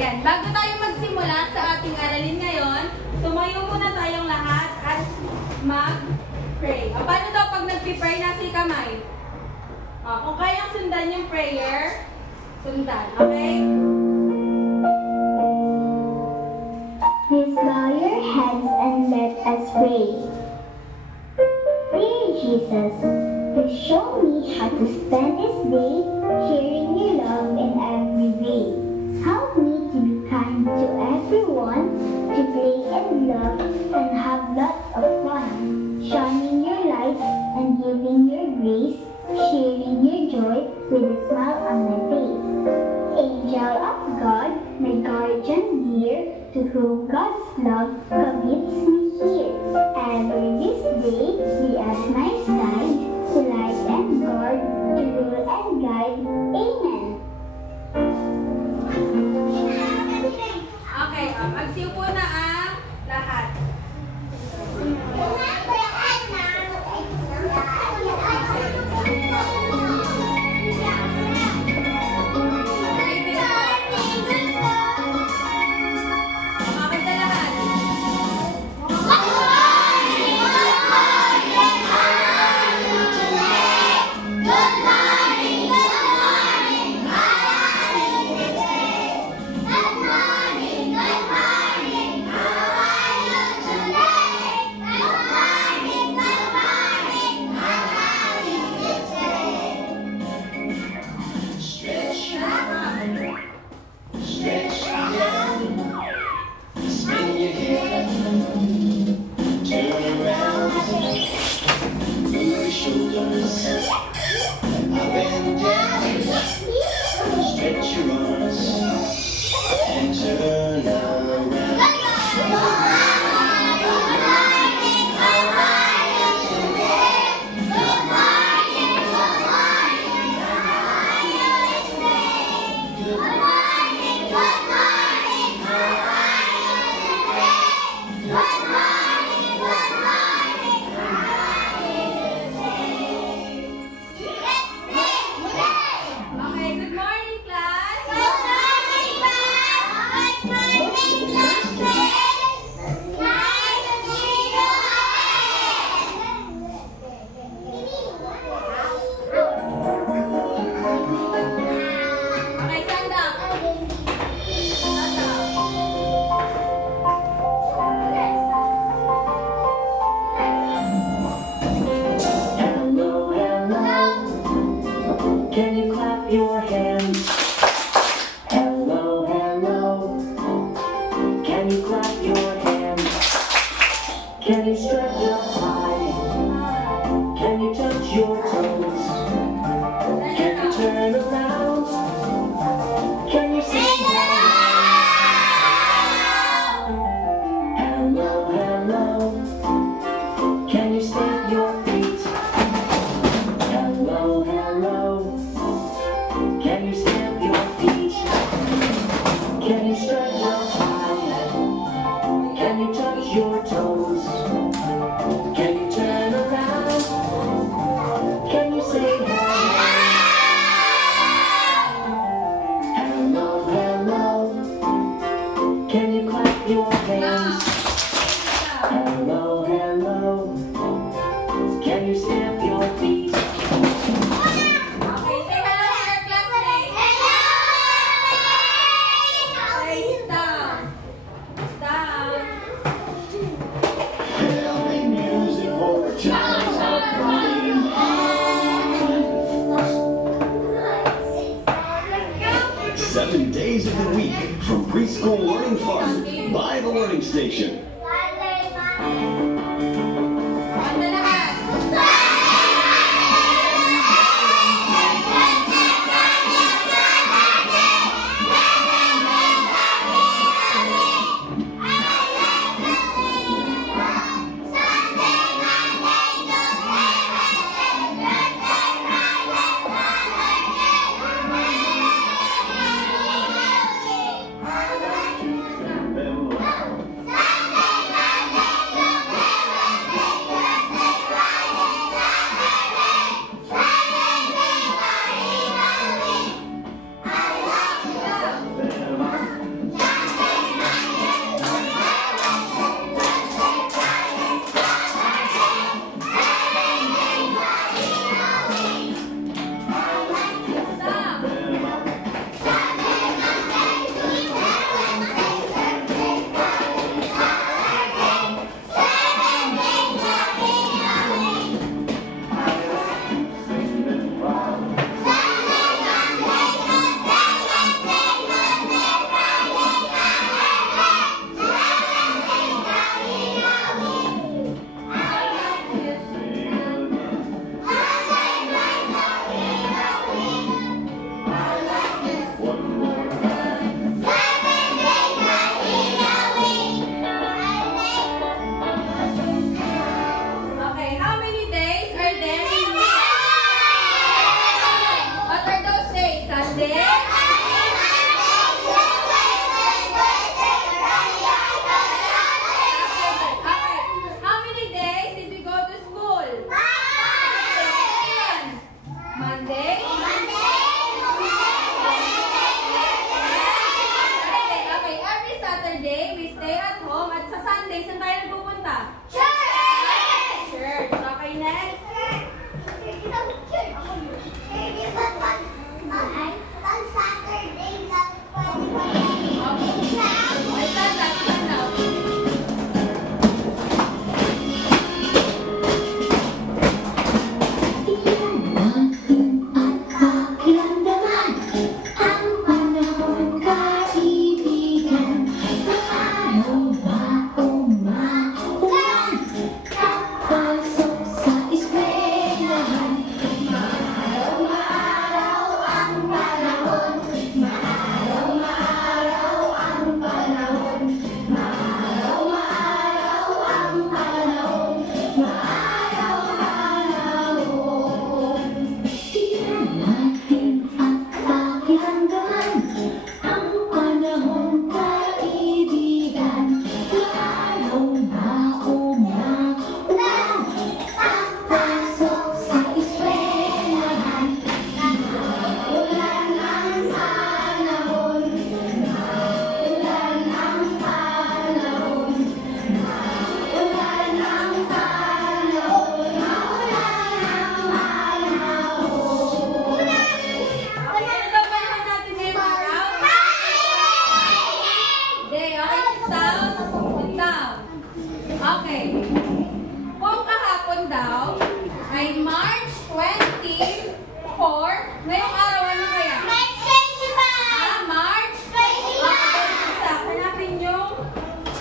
Ayan, bago tayo magsimula sa ating aralin ngayon, tumayo muna tayong lahat at mag-pray. Paano daw pag nag-prepare na si kamay? Kung kayang sundan yung prayer, sundan. Okay? Please bow your heads and let us pray. Dear Jesus, please show me how to spend this day sharing your love in every way. Help me to be kind to everyone, to play and love and have lots of fun, shining your light and giving your grace, sharing your joy with a smile on my face. Angel of God, my guardian dear, to whom God's love commits me here. Ever this day be at my side, to light and guard, to rule and guide. Amen. Okay, magsiupo na ang lahat. Station. hanggan. Ang panahon kaibigan, lalong maulan. Pagpasok sa eskwelahan, ulan ang panahon. Ulan ang panahon. Ulan ang panahon. Okay, ano daw panahon natin ngayong araw? Hindi, okay, sit down. Sit down. Okay. Kung kahapon daw ay March 24, ngayong araw ano kaya? March? Okay, isa. Hanapin yung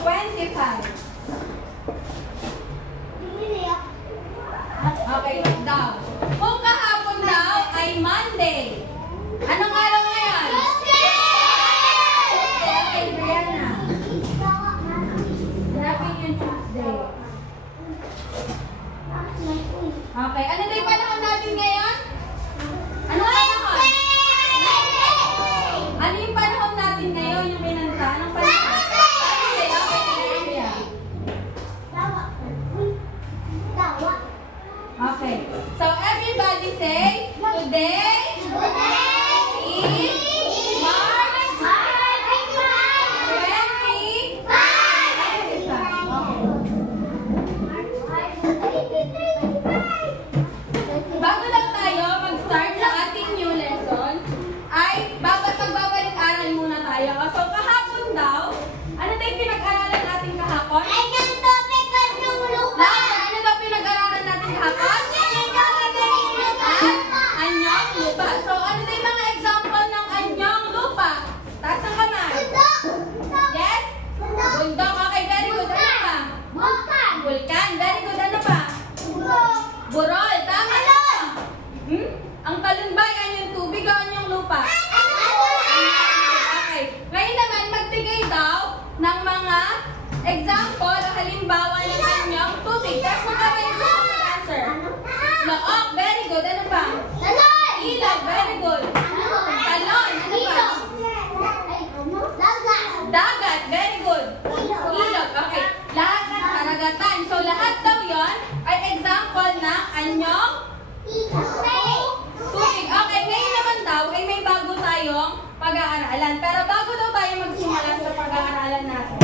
25. Okay, sit down. Kung kahapon daw ay Monday, anong araw ngayon? Tuesday. Okay, Brianna. Hanapin yung Tuesday. Okay, ano na yung panahon natin ngayon? Ano panahon? Ano yung panahon natin ngayon? Yung pinanta? Anong panahon? Sunday. Okay, Andrea. Okay. So everybody say, today is March 25. Bago lang tayo mag-start sa ating new lesson, ay magbabalik aral muna tayo. So kahapon daw, ano tayo pinag-aralan natin kahapon? Ano daw pinag-aralan natin kahapon? Anyong lupa. So ano tayo mga example ng anyong lupa? Taas ang kamay. Yes? Bundok. Okay, very good. Ano pa? Vulkan. Very good. Ano pa? Burol. Tama na. Ang talumbay, anyong tubig o anyong lupa? Okay. Ngayon naman, magbigay daw ng mga example o halimbawa ng anyong tubig. Tapos kung kami gusto mag-answer. Look, very good. Ano pa? Ilog. Very good. Talon. Ano pa? Dagat. Very good. Ilog. Okay. Lahat ng karagatan. So, lahat daw yon ay example ng anyong tubig. Okay, ngayon naman daw ay may bago tayong pag-aaralan. Pero bago daw tayo magsimula sa pag-aaralan natin,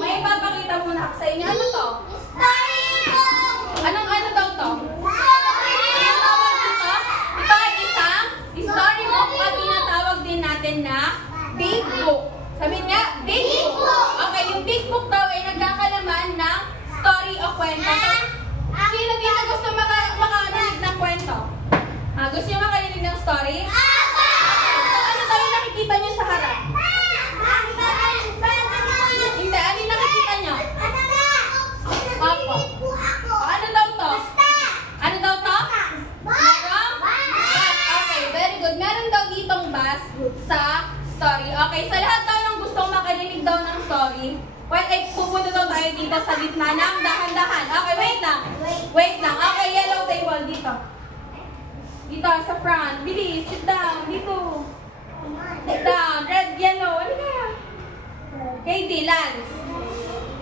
may ipapakita muna ako sa inyo. Ano to? Anong ano daw to? Anong tawag dito? Ito ay isang storybook at tinatawag din natin na big book. Sabi niya, big book. Okay, yung big book daw ay nagkakalaman ng story o kwento. So, sino dito gusto makarinig ng kwento? Gusto niyo makarinig ng story? So, ano daw yung nakikita niyo sa harap? Hindi, ano yung nakikita niyo? Opo. Ano daw to? Ano daw to? Merong? Bus. Okay, very good. Meron daw ditong bus sa story. Okay, sa lahat daw ng gustong makarinig daw ng story, well, ay pupunta daw tayo dito sa gitna ng dahan-dahan. Okay, wait lang. Wait lang. Okay, yellow table dito. Dito, sa front. Bilis, sit down. Dito. Sit down. Red, yellow. Ano kaya? Katie, Lance.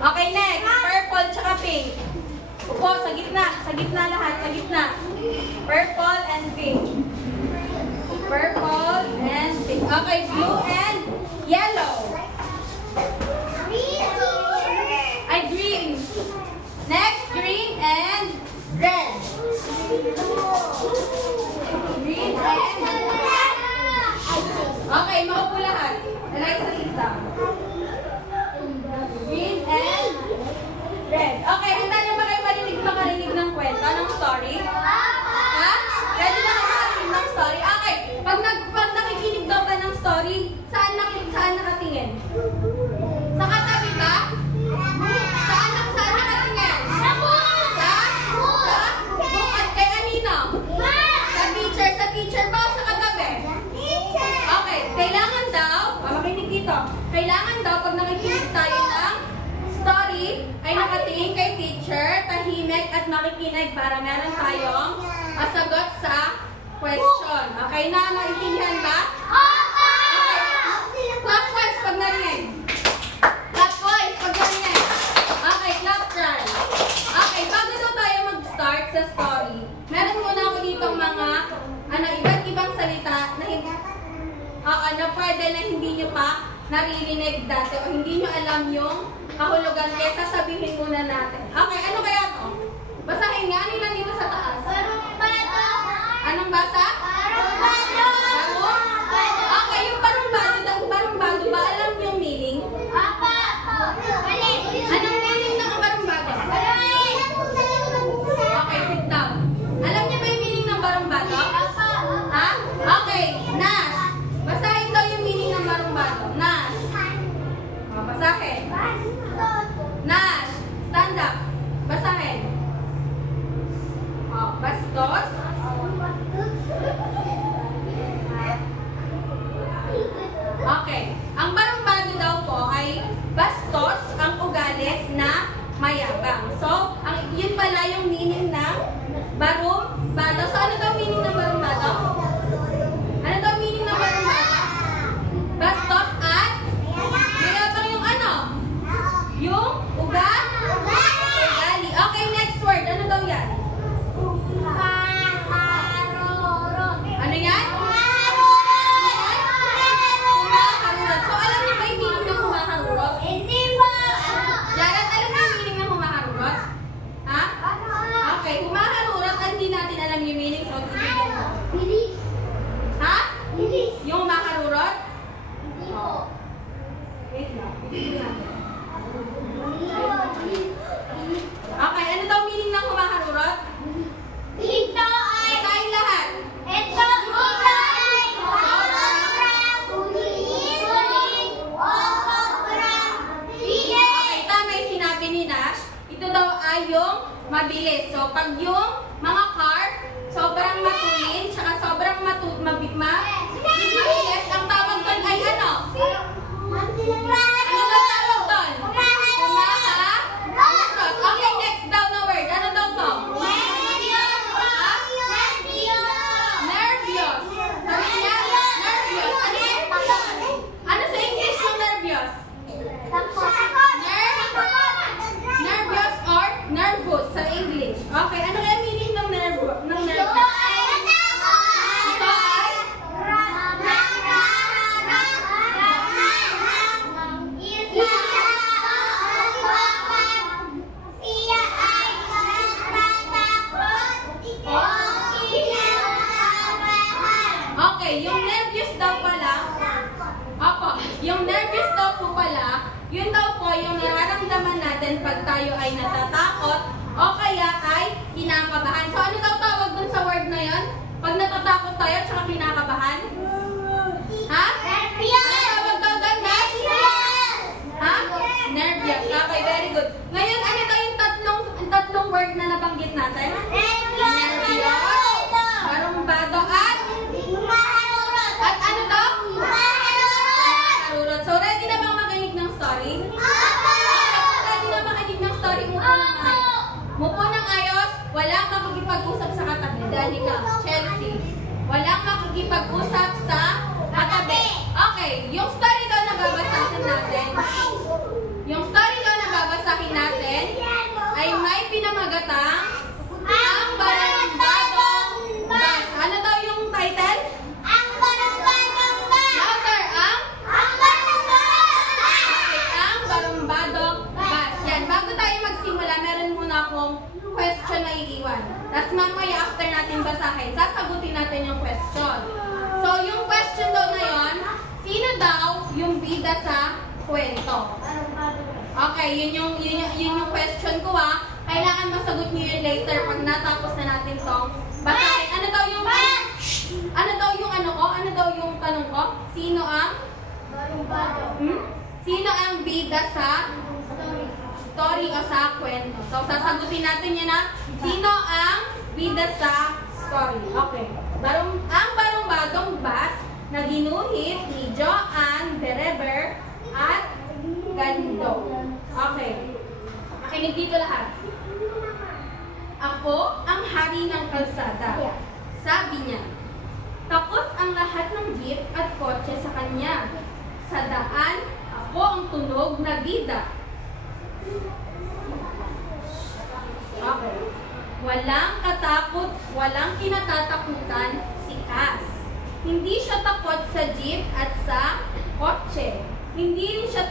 Okay, next. Purple, tsaka pink. Upo, sa gitna. Sa gitna lahat. Sa gitna. Purple and pink. Purple and pink. Okay, blue and yellow. Ay, green. Next, green and red. Green and red. Okay, maupo lahat. Nalay sa sita. Green and red. Okay, handa niyo ba kayo makarinig ng kwento, ng story? Ha? Ready na kayo makarinig ng story? Okay, pag nakikinig daw ka ng story, saan nakatingin? Sa katabi ba? Saan nakatingin? Sa bukod kay Anino? Sa teacher ba o sa katabi? Okay, kailangan daw, makinig dito, kailangan daw pag nakikinig tayo ng story, ay nakatingin kay teacher, tahimik at makikinig para meron tayong sagot sa question. Okay na? Naintindihan ba? Okay, pa naririnig dati o hindi nyo alam yung kahulugan, kaya sasabihin muna natin. Okay, ano kaya to? Basahin nga, ano yung nandito sa taas? Barumbado. Anong basa? Barumbado. Barong? Okay, yung barumbado ba? Alam niyo yung meaning? Apa. Anong meaning ng barumbado? Okay, sit down. Alam niyo ba yung meaning ng barumbado? Ha? Okay, Nash. Basahin daw yung meaning ng barumbado. Nash. O, basahin. Nash, stand up. Basahin. O, bastos. Okay. Ang barumbado daw po ay bastos ang ugali na mayabang. So, yun pala yung meaning ng barumbado. So, ano daw meaning ng barumbado? Ano daw meaning ng barumbado? Bastos at mayabang yung ano? Yung ugali. Okay, next word. Ano daw yan? Ano yan? Humaharurot. So, alam niyo ba yung meaning ng humaharurot? Jared, alam niyo yung meaning ng humaharurot? Ha? Okay, humaharurot at hindi natin alam yung meaning. So, bibigyan mo. Ha? Yung humaharurot? Wait lang. Bibigyan natin. Okay, ano daw meaning ng humaharurot? Basahin lahat. Okay, tama yung sinabi ni Nash. Ito daw ay yung mabilis. So, pag yung mga car, sobrang matulin, tsaka sobrang mabilis, ang tawag doon ay ano? Ano daw tawag doon? Humaharurot. Okay, next daw na word. Ano daw to? Nervyos. Sabi niya, nervyos. Ano sa English yung nervyos? Nervyos or nervous sa English. Okay, ano kaya meaning ng nervyos? Ito ay? Okay, yung nervyos daw pala, yung nervyos daw po pala, yun daw po yung nararamdaman natin pag tayo ay natatakot o kaya ay kinakabahan. So, ano daw tawag dun sa word na yun? Pag natatakot tayo at saka kinakabahan? Ha? Ano tawag daw dun, guys? Ha? Nervyos. Okay, very good. Ngayon, ano daw yung tatlong word na nabanggit natin? Nervyos, barumbado, at ano daw? Humaharurot. So, ready na bang makinig ng story? Ready na makinig ng story? Mupo ng ayos. Walang makikipag-usap sa katabi. Dahil ikaw, Chelsea. Walang makikipag-usap sa katabi. Okay, yung story daw na babasahin natin. Yung story daw na babasahin natin ay may pinamagatang ang barumbadong bus. Ano daw yung title? Louder, ang barumbadong bus. Yan, bago tayo magsimula, meron muna akong question na iiwan. Tapos mamaya after natin basahin, sasagutin natin yung question. So, yung question daw na yon, sino daw yung bida sa kwento? Okay, yun yung question ko ha. Kailangan masagot niyo yun later pag natapos na natin tong basahin. Ano daw yung tanong ko? Sino ang? Sino ang bida sa story o sa kwento? So, sasagutin natin yan na. Sino ang bida sa story? Okay. Ang barumbadong bus na ginuhit ni Joanne Bereber at Gando. Okay. Makinig dito lahat. Ako ang hari ng kalsada. Sabi niya. Takot ang lahat ng jeep at kotse sa kanya. Sa daan, ako ang tunog na bida. Okay. Walang kinatatakutan si Cass. Hindi siya takot sa jeep at sa kotse.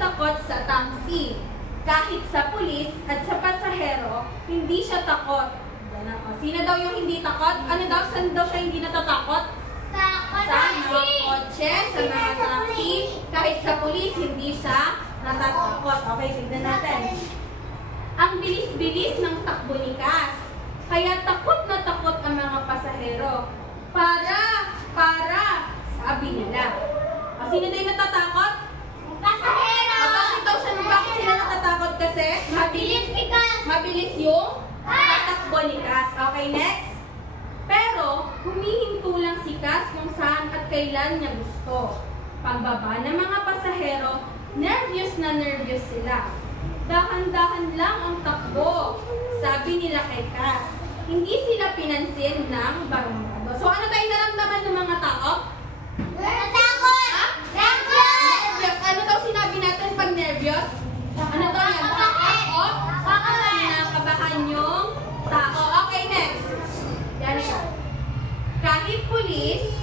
takot sa taxi. Kahit sa pulis at sa pasahero, hindi siya takot. Sino daw yung hindi takot? Ano daw? Saan daw siya hindi natatakot? Sa mga kotse, sa mga taxi, kahit sa pulis, hindi siya natatakot. Okay, tignan natin. Ang bilis-bilis ng takbo ni Cass. Kaya takot na takot ang mga pasahero. Para, sabi nila. Sino daw yung natatakot? Pasahero! Bakit daw siya, bakit sila natatakot kasi? Mabilis yung tatakbo ni Cass. Okay, next. Pero, humihinto lang si Cass kung saan at kailan niya gusto. Pagbaba ng mga pasahero, nervyos na nervyos sila. Dahan-dahan lang ang takbo, sabi nila kay Cass. Hindi sila pinansin ng barangado. So, ano tayong naramdaman ng mga tao? Natakot! Nervyos. Ano daw sinabi natin pag nervyos? Ano daw yan? Takot? Kinakabahan yung tao. Okay, next. Yan siya. Kahit pulis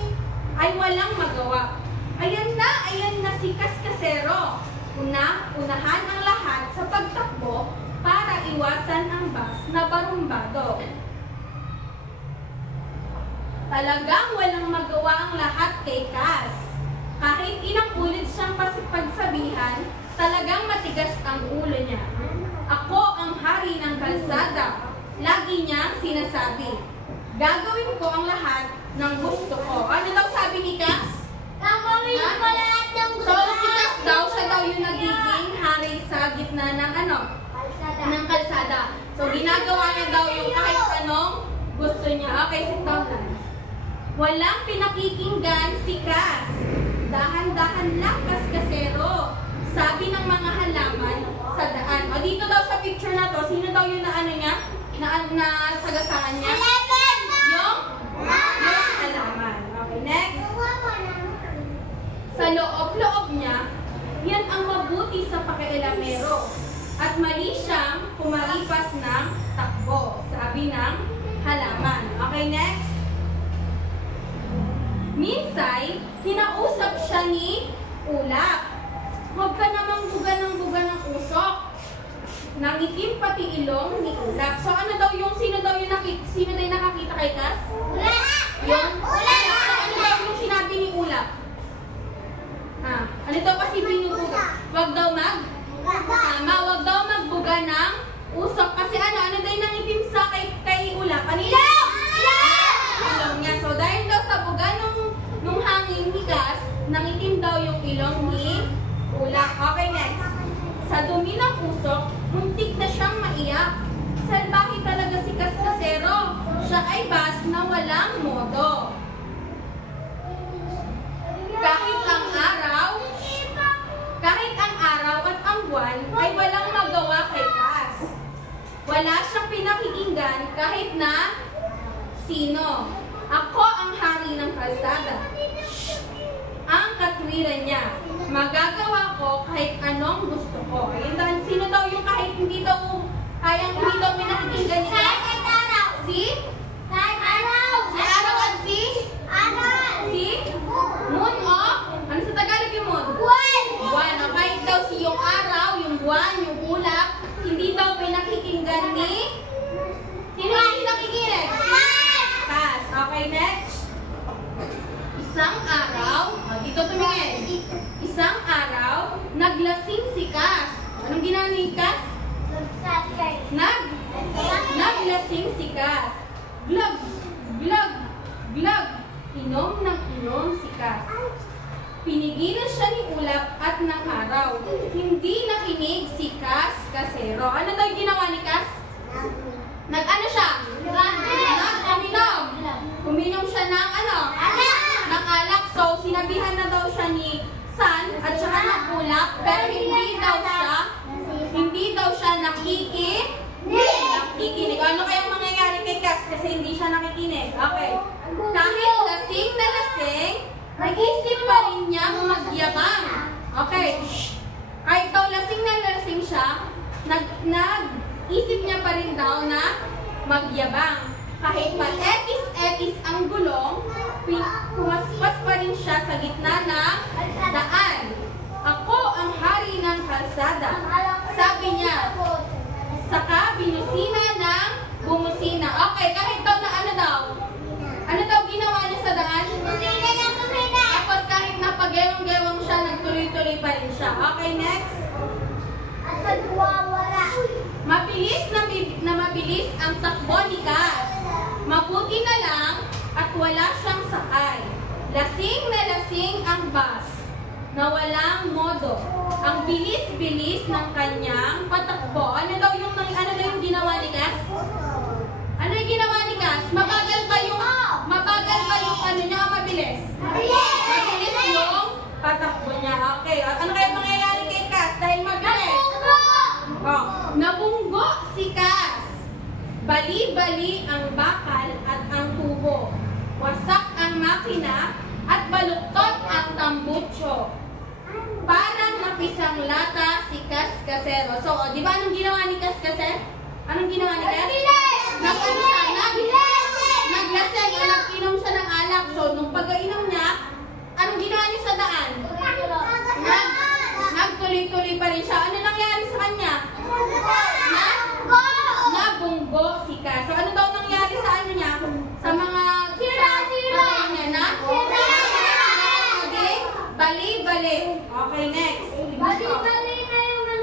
ay walang magawa. Ayan na si Cass Casero. Unahan ang lahat sa pagtakbo para iwasan ang bus na barumbado. Talagang walang magawa ang lahat kay Cass. Kahit ilang ulit siyang pagsabihan, talagang matigas ang ulo niya. Ako ang hari ng kalsada. Lagi niyang sinasabi. Gagawin ko ang lahat ng gusto ko. Ano daw sabi ni Cass? Gagawin ko lahat ng gusto So, si Cass daw, siya daw yung nagiging hari sa gitna ng ng kalsada. So, ginagawa niya daw yung kahit anong gusto niya. Okay, sit down na. Walang pinakikinggan si Cass. Dahan-dahan lang, Cass Casero. Sabi ng mga halaman sa daan. O, dito daw sa picture na to, sino daw yung niya? Nasagasaan niya? Yung halaman. Okay, next. Sa loob-loob niya, yan ang mabuti sa pakialamero. At mali siyang kumaripas ng takbo. Sabi ng halaman. Okay, next. Minsan, kinausap siya ni Ulap. Huwag ka namang buga ng usok. Nangitim pati ilong ni Ulap. So ano daw yung, sino daw yung nakakita kay Cass? Ulap! Ano daw yung sinabi ni Ulap? Ano daw kasi binubuga? Huwag daw wag daw magbuga ng usok. Kasi ano daw yung nangitim sa kay Ulap? Ano ilong? Ilong niya. So dahil daw sa buga nung hangin ni Cass, nangitim daw yung ilong ni Ulap. Okay, next. Sa dumi ng usok, muntik na siyang maiyak. Salbahe talaga si Cass Casero. Siya ay bas na walang modo. Kahit ang araw at ang buwan ay walang magawa kay Cass. Wala siyang pinakikinggan kahit na sino. Ako ang hari ng kalsada. Ang katwiran niya. Magagawa ko kahit anong gusto ko. Ayun dahil sino daw yung kahit hindi daw pinakikinggan ni Cass? Si araw at si moon o? Ano sa Tagalog yung moon? Buwan. O kahit daw si yung araw, yung buwan, yung ulap, hindi daw pinakikinggan ni? Sino yung nakikinig? Cass. Okay, next. Isang araw, dito tumingin. Isang araw, naglasing si Cass. Anong ginawa ni Cass? Naglasing si Cass. Glug, glug, glug. Inom ng inom si Cass. Pinigilan siya ni Ulap at ng araw. Hindi nakinig si Cass Casero. Ano daw yung ginawa ni Cass? Nag-ano siya? Uminom siya ng ng alak. So, sinabihan na daw siya ni San at saka ng Ulap, pero hindi daw siya nakikinig. Ano kayang mangyayari kay Cass kasi hindi siya nakikinig? Okay. Kahit lasing na lasing, nag-isip pa rin niyang magyabang. Okay. Kahit daw lasing na lasing siya, nag-isip niya pa rin daw na magyabang. Kahit pa ekis-ekis ang gulong, pumaspas pa rin siya sa gitna ng daan. Ako ang hari ng siya. Okay, next. At nagwawala. Mabilis ang takbo ni Cass. Mabuti na lang at wala siyang sakay. Lasing na lasing ang bus na walang modo. Ang bilis-bilis ng kanyang patakbo. Ano daw yung ginawa ni Cass? Ano yung ginawa ni Cass? Mabagal ba yung ano niya o mabilis? Mabilis yung patakbo niya. Okay. Ano kaya mangyayari kay Cass dahil mabilis? Oh, nabunggo si Cass. Bali-bali ang bakal at ang tubo. Wasak ang makina at baluktot ang tambutso. Parang napisang lata si Kaskasero. So, di ba anong ginawa ni Kaskasero? Anong ginawa ni Kas? Naglaseng o nag-inom siya ng alak. So, nung pag-inom niya, anong ginawa niya sa daan? Nagtuloy-tuloy pa rin siya. Ano nangyari sa kanya? Nabunggo si Kas. So, ano daw nangyari sa ano niya? Sa mga niya na? Bali-bali. Okay, next. Bali-bali na yung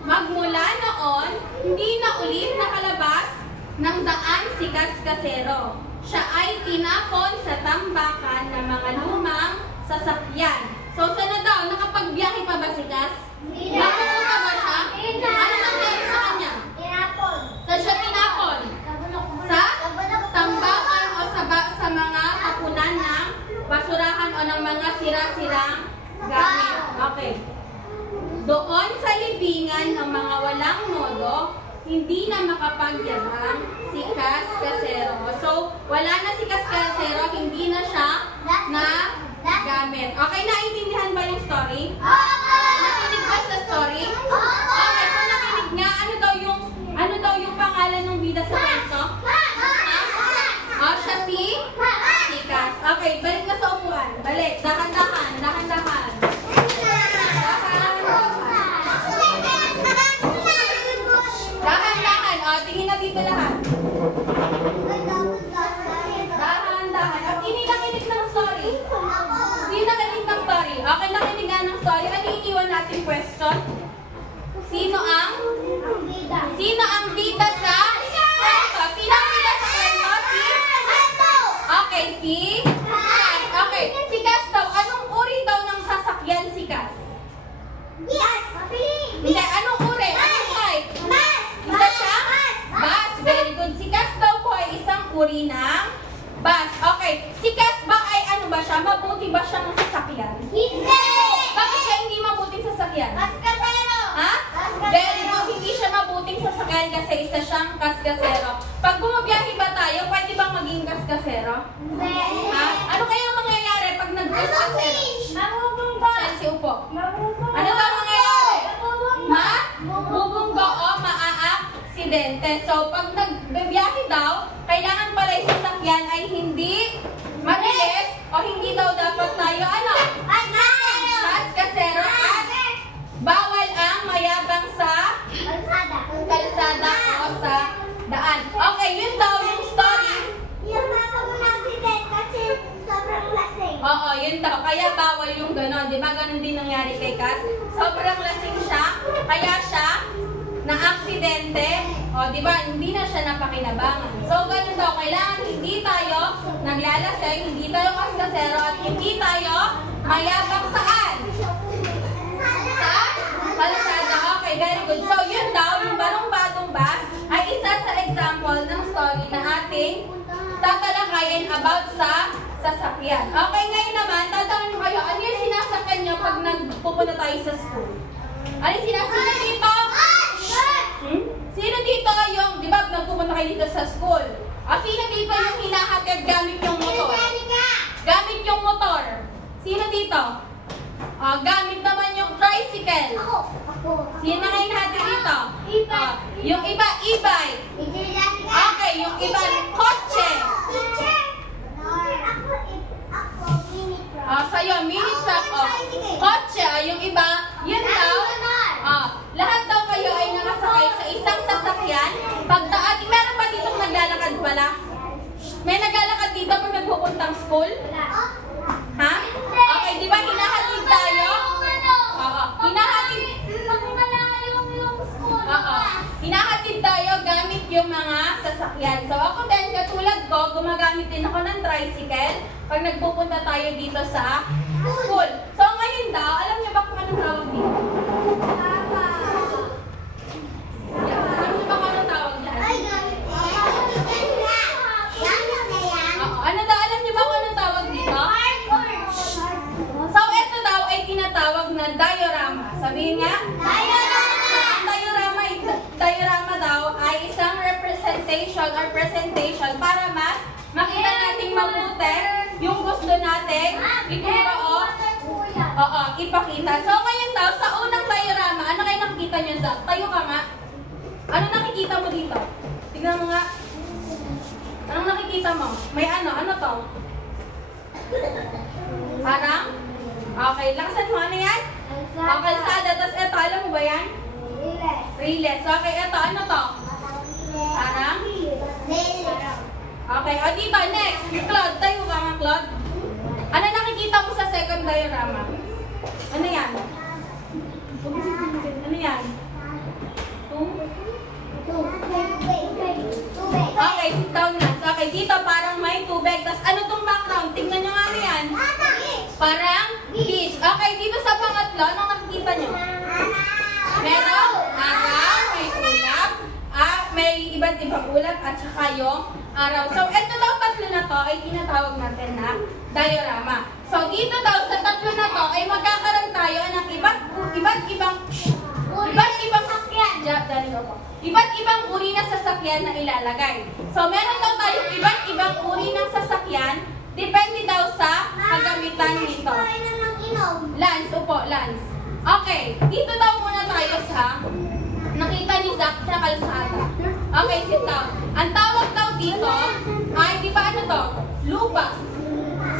Magmula noon, hindi na ulit nakalabas ng daan si Kaskasero. Siya ay tinapon sa tambakan ng mga lumang sasakyan. So, sana daw, nakapagbiyahe pa ba si Kas? Nakuha ba siya? Ano nangyari sa kanya? Saan siya tinapon? Sa tambakan o sa mga kapunan ng basurahan o ng mga sira-sirang gamit. Okay. Doon sa libingan ng mga walang modo, hindi na makapagyabang si Kaskasero. So, wala na si Kaskasero, hindi na siya na gamit. Okay, naintindihan ba yung story? Nakinig ba sa story? Okay, kung nakinig nga, ano daw yung pangalan ng bida sa kwento? Oh, siya si Kas. Okay, balik na sa upuan. Balik, dahan-dahan. Dahan-dahan. O, tingin na dito lahat. Dahan-dahan. O, sino nakinig ng story? Sino nakinig ng story? Okay, nakinig nga ng story. Ano yung iwan natin question? Sino ang bida sa kwento? Sino ang bida sa kwento? Okay, si Kas. Okay, si Kas daw. Anong uri daw ng sasakyan si Kas? Hindi, anong uri? Anong type? Isa siya? Bus. Very good. Si Kas daw po ay isang uri ng bus. Okay, si Kas ba ay ano ba siya? Mabuti ba siya ng sasakyan? Hindi! Bakit siya hindi mabuting sasakyan? Kaskasero! Ha? Very good. Hindi siya mabuting sasakyan kasi isa siyang kaskasero. Pag bumabiyahe ba tayo, pwede bang maging kaskasero? Hindi! Ha? Ano kaya mangyayari pag nag-kaskasero? Chelsea, upo. Ano ba mangyayari? Bubunggo o maaaksidente. So, pag nagbibiyahe daw, kailangan pala yung sasakyan ay hindi mabilis o hindi daw dapat tayo kaskasero at bawal ang mayabang sa kalsada o sa daan. Okay, yun daw yung story. Yung mama mo na-accident kasi sobrang lasing. Oo, yun daw. Kaya bawal yung gano'n. Di ba gano'n din nangyari kay Kas? Sobrang lasing siya. Kaya siya na-aksidente. O, di ba? Hindi na siya napakinabangan. So, gano'n daw. Kailangan hindi tayo naglalasing, hindi tayo kaskasero, at hindi tayo mayabang saan? Sa kalsada. Okay, very good. So, yun daw, yung barong-batong bus ay isa sa example ng story na ating tatalakayin about sa sasakyan. Okay, ngayon naman, tatanungin ko kayo, ano yung sinasakyan nyo pag nagpupunta tayo sa school? Ano yung sinasakyan dito? Sino dito yung, di ba, nagpupunta kayo dito sa school? O, sino dito yung hinahatid gamit yung motor? Gamit yung motor. Sino dito? Gamit naman yung tricycle. Sino na kayo natin dito? Yung iba, e-bike. Okay, yung iba, kotse. Sa'yo, mini truck. Kotse, yung iba, yun daw. Lahat daw kayo ay nakasakay sa isang sasakyan. Pagdaan, meron pa ditong naglalakad pala? May naglalakad dito pag nagpupuntang school? Ha? Okay, di ba hinahatid tayo? sasakyan. So ako din, katulad ko, gumagamit din ako ng tricycle pag nagpupunta tayo dito sa school. So ngayon daw, alam niyo ba kung anong tawag dito? Alam niyo ba kung anong tawag dyan? Ano daw, alam niyo ba kung anong tawag dito? So ito daw ay tinatawag na diorama. Sabihin nga? Diorama daw ay isang representation or presentation para mas makita nating mabuti yung gusto nating ipakita. So ngayon daw, sa unang diorama, ano kayo nakikita nyo, Zach? Tayo ka nga. Ano nakikita mo dito? Tignan mo nga. Anong nakikita mo? May ano? Ano to? Parang? Okay, lakasan mo. Ano yan? Okay, sada. Tapos ito, alam mo ba yan? Relays. Okay, ito. Ano to? Parang? Okay, o dito, next. Claude, tayo ka nga, Claude. Ano nakikita mo sa second diorama? Ano yan? Ano yan? Okay, sit down nga. So, okay, dito parang may tubig. Tapos ano tong background? Tingnan nyo nga ano yan. Parang beach. Okay, dito sa pangatlo, anong nakikita nyo? Merong araw, may ulap, may iba't ibang ulap at saka yung araw. So, ito daw tatlo na to ay tinatawag natin na diorama. So, dito daw sa tatlo na to ay magkakaroon tayo ng iba't ibang uri ng sasakyan na ilalagay. So, meron daw tayong iba't ibang uri ng sasakyan, depende daw sa kagamitan nito. Lance, upo, Lance. Okay, dito daw muna tayo sa nakita ni Zach na kalsada. Okay, sit down. Ang tawag daw dito ay, di ba ano to? Lupa.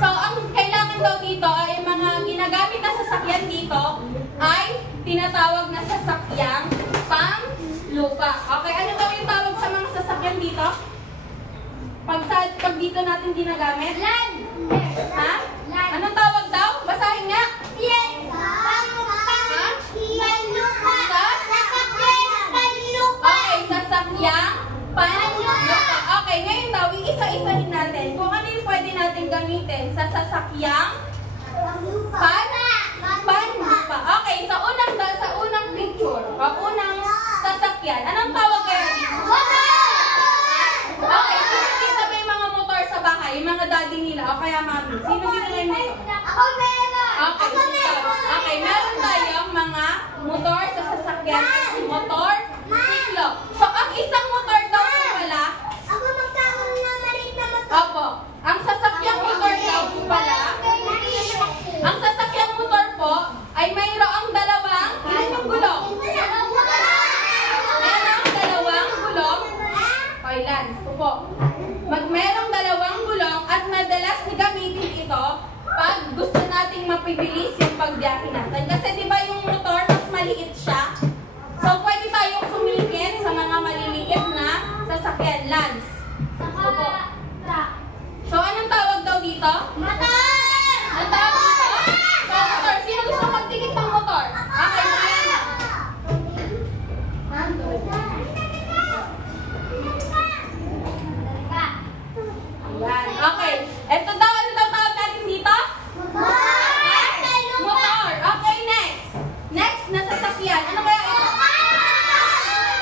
So, ang kailangan daw dito ay mga ginagamit na sasakyan dito ay tinatawag na sasakyang pang-lupa. Okay, ano daw yung tawag sa mga sasakyan dito? Pag dito natin ginagamit? Land! Ha? Anong tawag daw? Basahin nga. Okay, sasakyang pang-lupa. Okay, ngayon daw, iisa-isahin natin kung ano yung pwede natin gamitin sa sasakyang pang-lupa. Okay, sa unang picture, o unang sasakyan, anong tawag kayo dito? Okay, sino dito may mga motor sa bahay? Yung mga daddy nila, o kaya mami? Sino dito may motor? Okay, meron tayong mga motor sa sasakyan. Motor, siklo. So, ang isang motor daw po pala, opo, ang sasakyang motor daw po pala, ang sasakyang motor po ay mayroong dalawang, ilan yung gulong? Merong dalawang gulong. Okay, Lance, upo. Merong dalawang gulong at madalas gamitin ito pag gusto nating mapibilis yung pagbiyahe natin. Kasi di ba yung motor, mas maliit siya? So, pwede tayong sumingit sa mga maliliit na sasakyan. Lance. Opo. So, anong tawag daw dito? Motor! Anong tawag dito? So, motor. Sino gusto magdikit ng motor? Okay, Mariana. Ayan. Okay. Ito daw, ano daw tawag natin dito? Motor. Okay, next. Next na sasakyan. Ano kaya ito?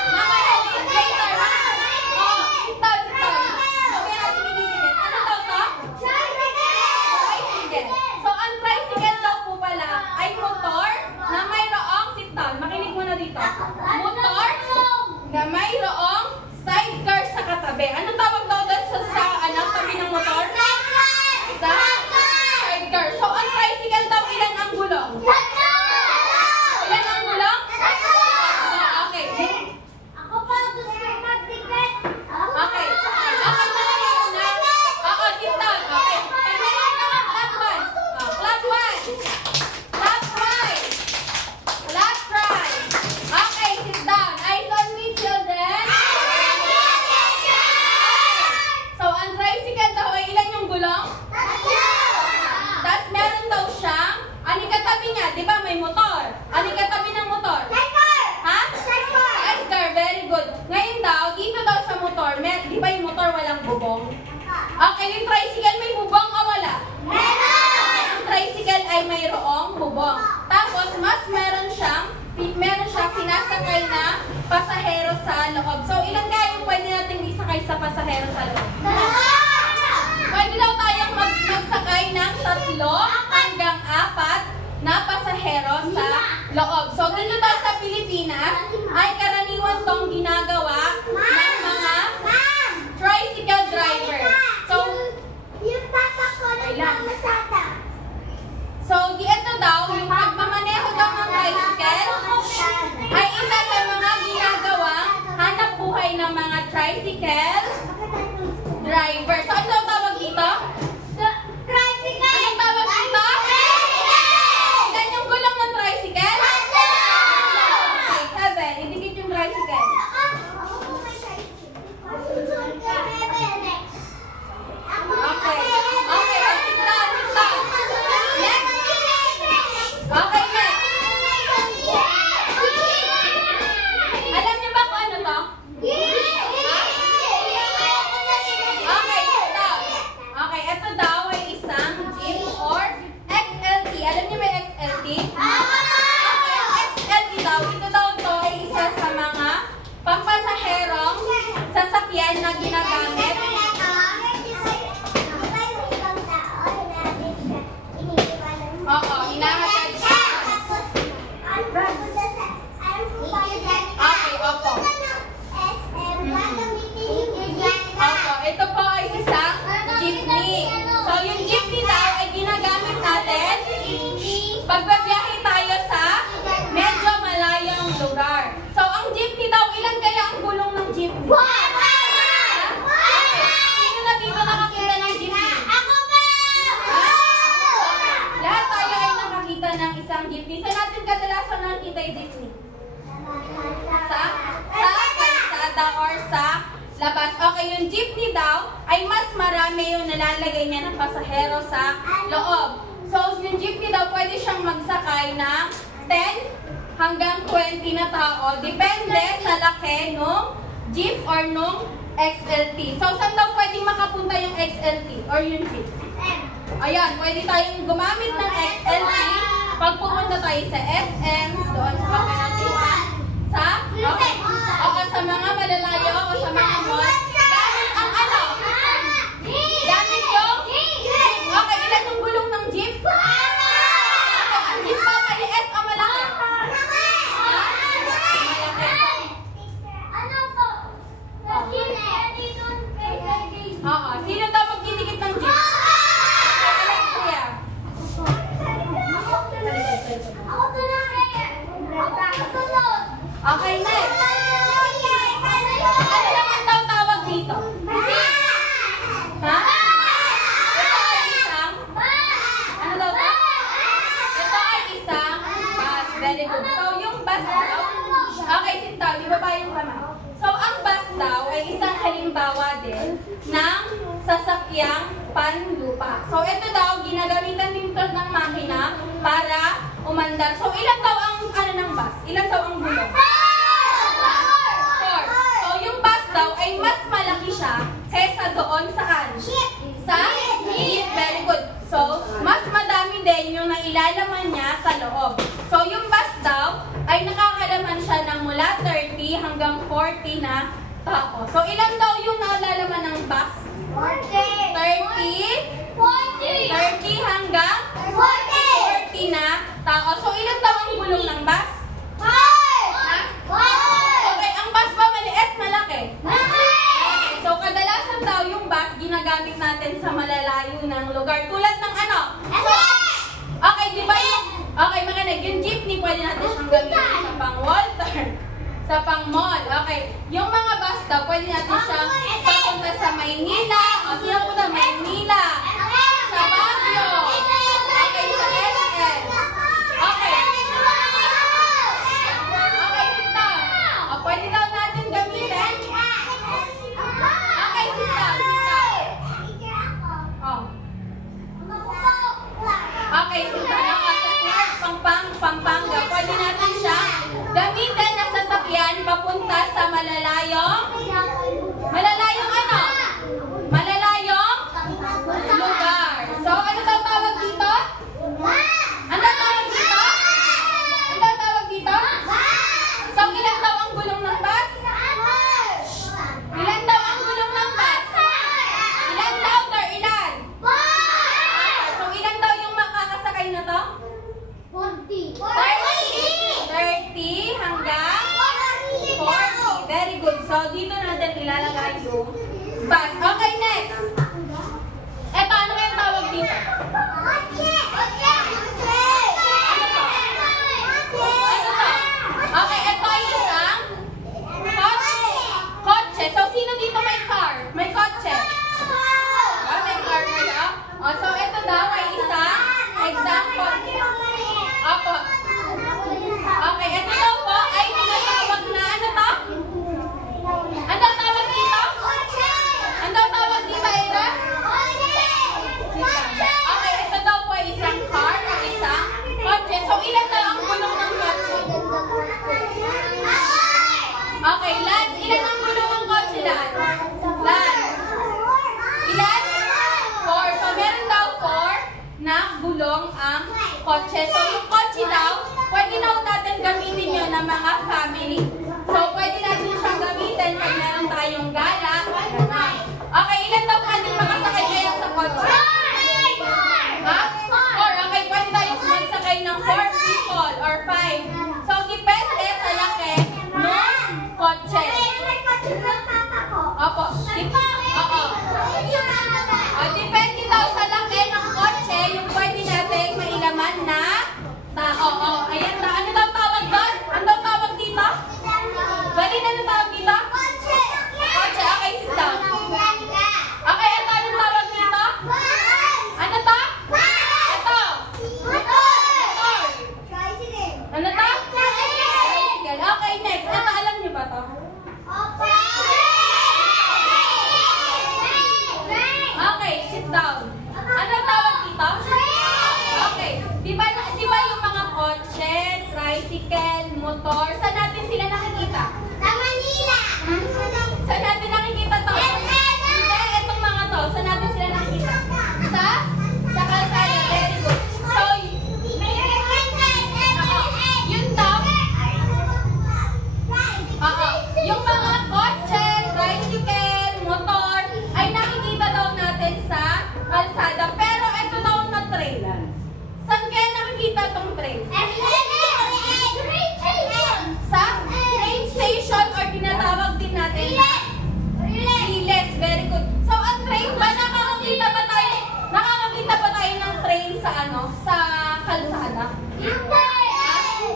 Mamaya, later. Oh, sit down. Okay, natin ididikit. Ano daw to? Tricycle. So, ang tricycle daw po pala ay motor na mayroong, sit down. Makinig muna dito. Motor na mayroong sidecar sa katabi. Anong tawag daw doon sa tabi ng motor? Sidecar. So, ang tricycle daw, ilan ang gulong? Ilan ang gulong? Okay. Okay. Oo, sit down. Okay. Tignan nyo naman, clap once. Clap once. Clap twice. Clap thrice. Okay, sit down. Eyes on me, children. So, ang tricycle daw ay ilan yung gulong? Tapos meron daw siyang, ano katabi niya? Di ba may motor? Ano katabi ng motor? Ha? Sidecar. Very good. Ngayon daw, dito daw sa motor, di ba yung motor? Okay, yung tricycle may bubong o wala? Okay, ang tricycle ay mayroong bubong. Tapos, meron siyang sinasakay na pasahero sa loob. So, ilan kaya yung pwede natin isakay sa pasahero sa loob? Pwede daw tayong magsakay ng 3 hanggang 4 na pasahero sa loob. So, dito daw sa Pilipinas, ay karaniwan tong ginagawa ng mga tricycle driver. So, yung papa ko nagmamasada. So, ito daw, yung pagmamaneho daw ng tricycle, ay isa sa mga ginagawang hanap buhay ng mga tricycle driver. So, ano daw tawag dito? Tricycle! Anong tawag dito? Ilan yung gulong ng tricycle? Okay, 7. Idikit yung tricycle. Okay. Okay, sit down, sit down. Next. Okay, next. Alam niyo ba kung ano to? Okay, sit down. Okay, ito daw ay isang jeep or XLT. Alam niyo ba yung XLT? Okay, ang XLT daw, ito daw to ay isa sa mga pampasaherong sasakyan na ginagamit. Oo, hinahatid siya. Okay, opo. Opo, ito po ay isang jeepney. So, yung jeepney daw ay ginagamit natin pag babiyahe tayo sa medyo malayong lugar. So, ang jeepney daw, ilan kaya ang gulong ng jeepney? Sino na dito nakakita ng jeepney? Lahat tayo ay nakakita ng isang jeepney. Saan natin kadalasan nakikita yung jeepney? Sa kalsada or sa labas. Okay, yung jeepney daw ay mas marami yung nalalagay niya ng pasahero sa loob. So, yung jeepney daw pwede siyang magsakay ng 10 hanggang 20 na tao. Depende sa laki nung jeep or nung XLT. So, saan daw pwedeng makapunta yung XLT or yung jeep? Ayan, pwede tayong gumamit ng XLT pag pupunta tayo sa SM, doon sa Panginoon, sa mga malalayo o sa mga mall. Gamit ang ano? Gamit yung jeep. Okay, ilan yung gulong ng jeep? Okay, ang jeep ba maliit o malaki? Oo, sino daw magdidikit ng jeep? Okay, next. Ano naman daw tawag dito? Ha? Ito ay isang? Ano daw to? Ito ay isang bus. Very good. So, yung bus daw, okay, sit down. Ibaba yung kamay. So, ang bus daw ay isang halimbawa din ng sasakyang panlupa. So, ito daw, ginagamitan din ito ng makina para umandar. So, ilan daw ang ano ng bus? Ilan daw ang gulong? 4. So, yung bus daw ay mas malaki siya kaysa doon saan? Sa jeep. Very good. So, mas madami din yung nailalaman niya sa loob. So, yung bus daw ay nakakalaman siya ng mula 30 hanggang 40 na tao. So, ilan daw yung nalalaman ng bus? 30 hanggang 40 na tao. So, ilan daw ang gulong ng bus? Okay, ang bus ba maliit, malaki? Okay, so kadalasan daw yung bus ginagamit natin sa malalayo ng lugar. Tulad ng ano? Okay, di ba yung... Okay, makinig. Yung jeepney, pwede natin siyang gamitin sa pang-Walter. Sa pang-mall. Okay, yung mga bus daw, pwede natin siyang papunta sa Maynila. O, sino punta? Maynila. Sa Baguio. Okay, sa SM. Okay. Okay, sit down. O, pwede daw natin gamitin. Okay, sit down. Sit down. Oh. Okay, sit down. Pampanga. Pwede natin siya gamitin na sasakyan papunta sa malalayong ano? Malalayong ilalagay yung bus. Okay, next. Eto, ano kayong tawag dito? Okay, ito ay isang kotse. So, sino dito may car? May kotse? May car kayo? So, ito daw ay isang example. Opo. Okay, ito daw po ay tinatawag na ano to? Ano tawag dito? Ano tawag dito, Era? Okay, ito daw po ay isang car o isang kotse. So, ilan daw ang gulong ng kotse? Okay, Lance, ilan ang gulong ng kotse, Lance? Lance? Ilan? 4. So, meron daw 4 na gulong ang kotse. So, yung kotse daw, pwede na natin gamitin yun ng mga family. So, pwede natin siyang gamitin pag meron tayong gala. Okay, ilan daw pwede makasakay kayo sa kotse? Ha? 4. Okay, pwede tayo magsakay ng 4 people or 5. So, depende sa laki ng kotse. Opo. Oo. Depende daw sa laki ng kotse yung pwede natin mailaman na tao. Ayan na. Ano daw tawag doon? Ano daw tawag dito? Bali na ano tawag dito? Kotse. Okay, sit down. Okay, ito. Ano tawag dito? Ano to? Ito. Motor. Ano to? Tricycle. Okay, next. Ito, alam niyo ba to? Okay, sit down. Ano tawag dito? Okay. Di ba yung mga kotse, tricycle, motor, saan natin sila nakikita? Sa Manila! Saan natin nakikita to? Hindi, itong mga to. Saan natin sila nakikita? Sa kalsada. Very good. So, yun daw. Yung mga kotse, tricycle, motor, ay nakikita daw natin sa kalsada. Pero ito daw na train. Saan kaya nakikita itong train? Sa train station or tinatawag din natin na riles. Very good. So, ang train ba, nakakakita ba tayo ng train sa sa kalsada?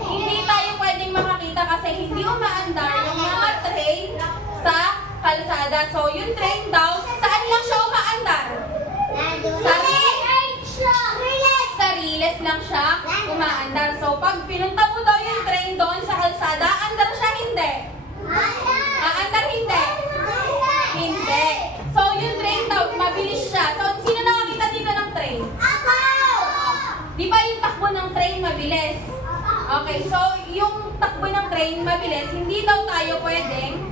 Hindi tayo pwedeng makakita kasi hindi umaandar yung mga train sa kalsada. So, yung train daw, saan lang siya umaandar? Sa riles lang siya umaandar. So, pag pinunta mo daw yung train doon sa kalsada, andar siya hindi? Aandar hindi? Hindi. So, yung train daw, mabilis siya. So, sino nakakita dito ng train? Di ba yung takbo ng train mabilis? Okay, so yung takbo ng train mabilis, hindi daw tayo pwedeng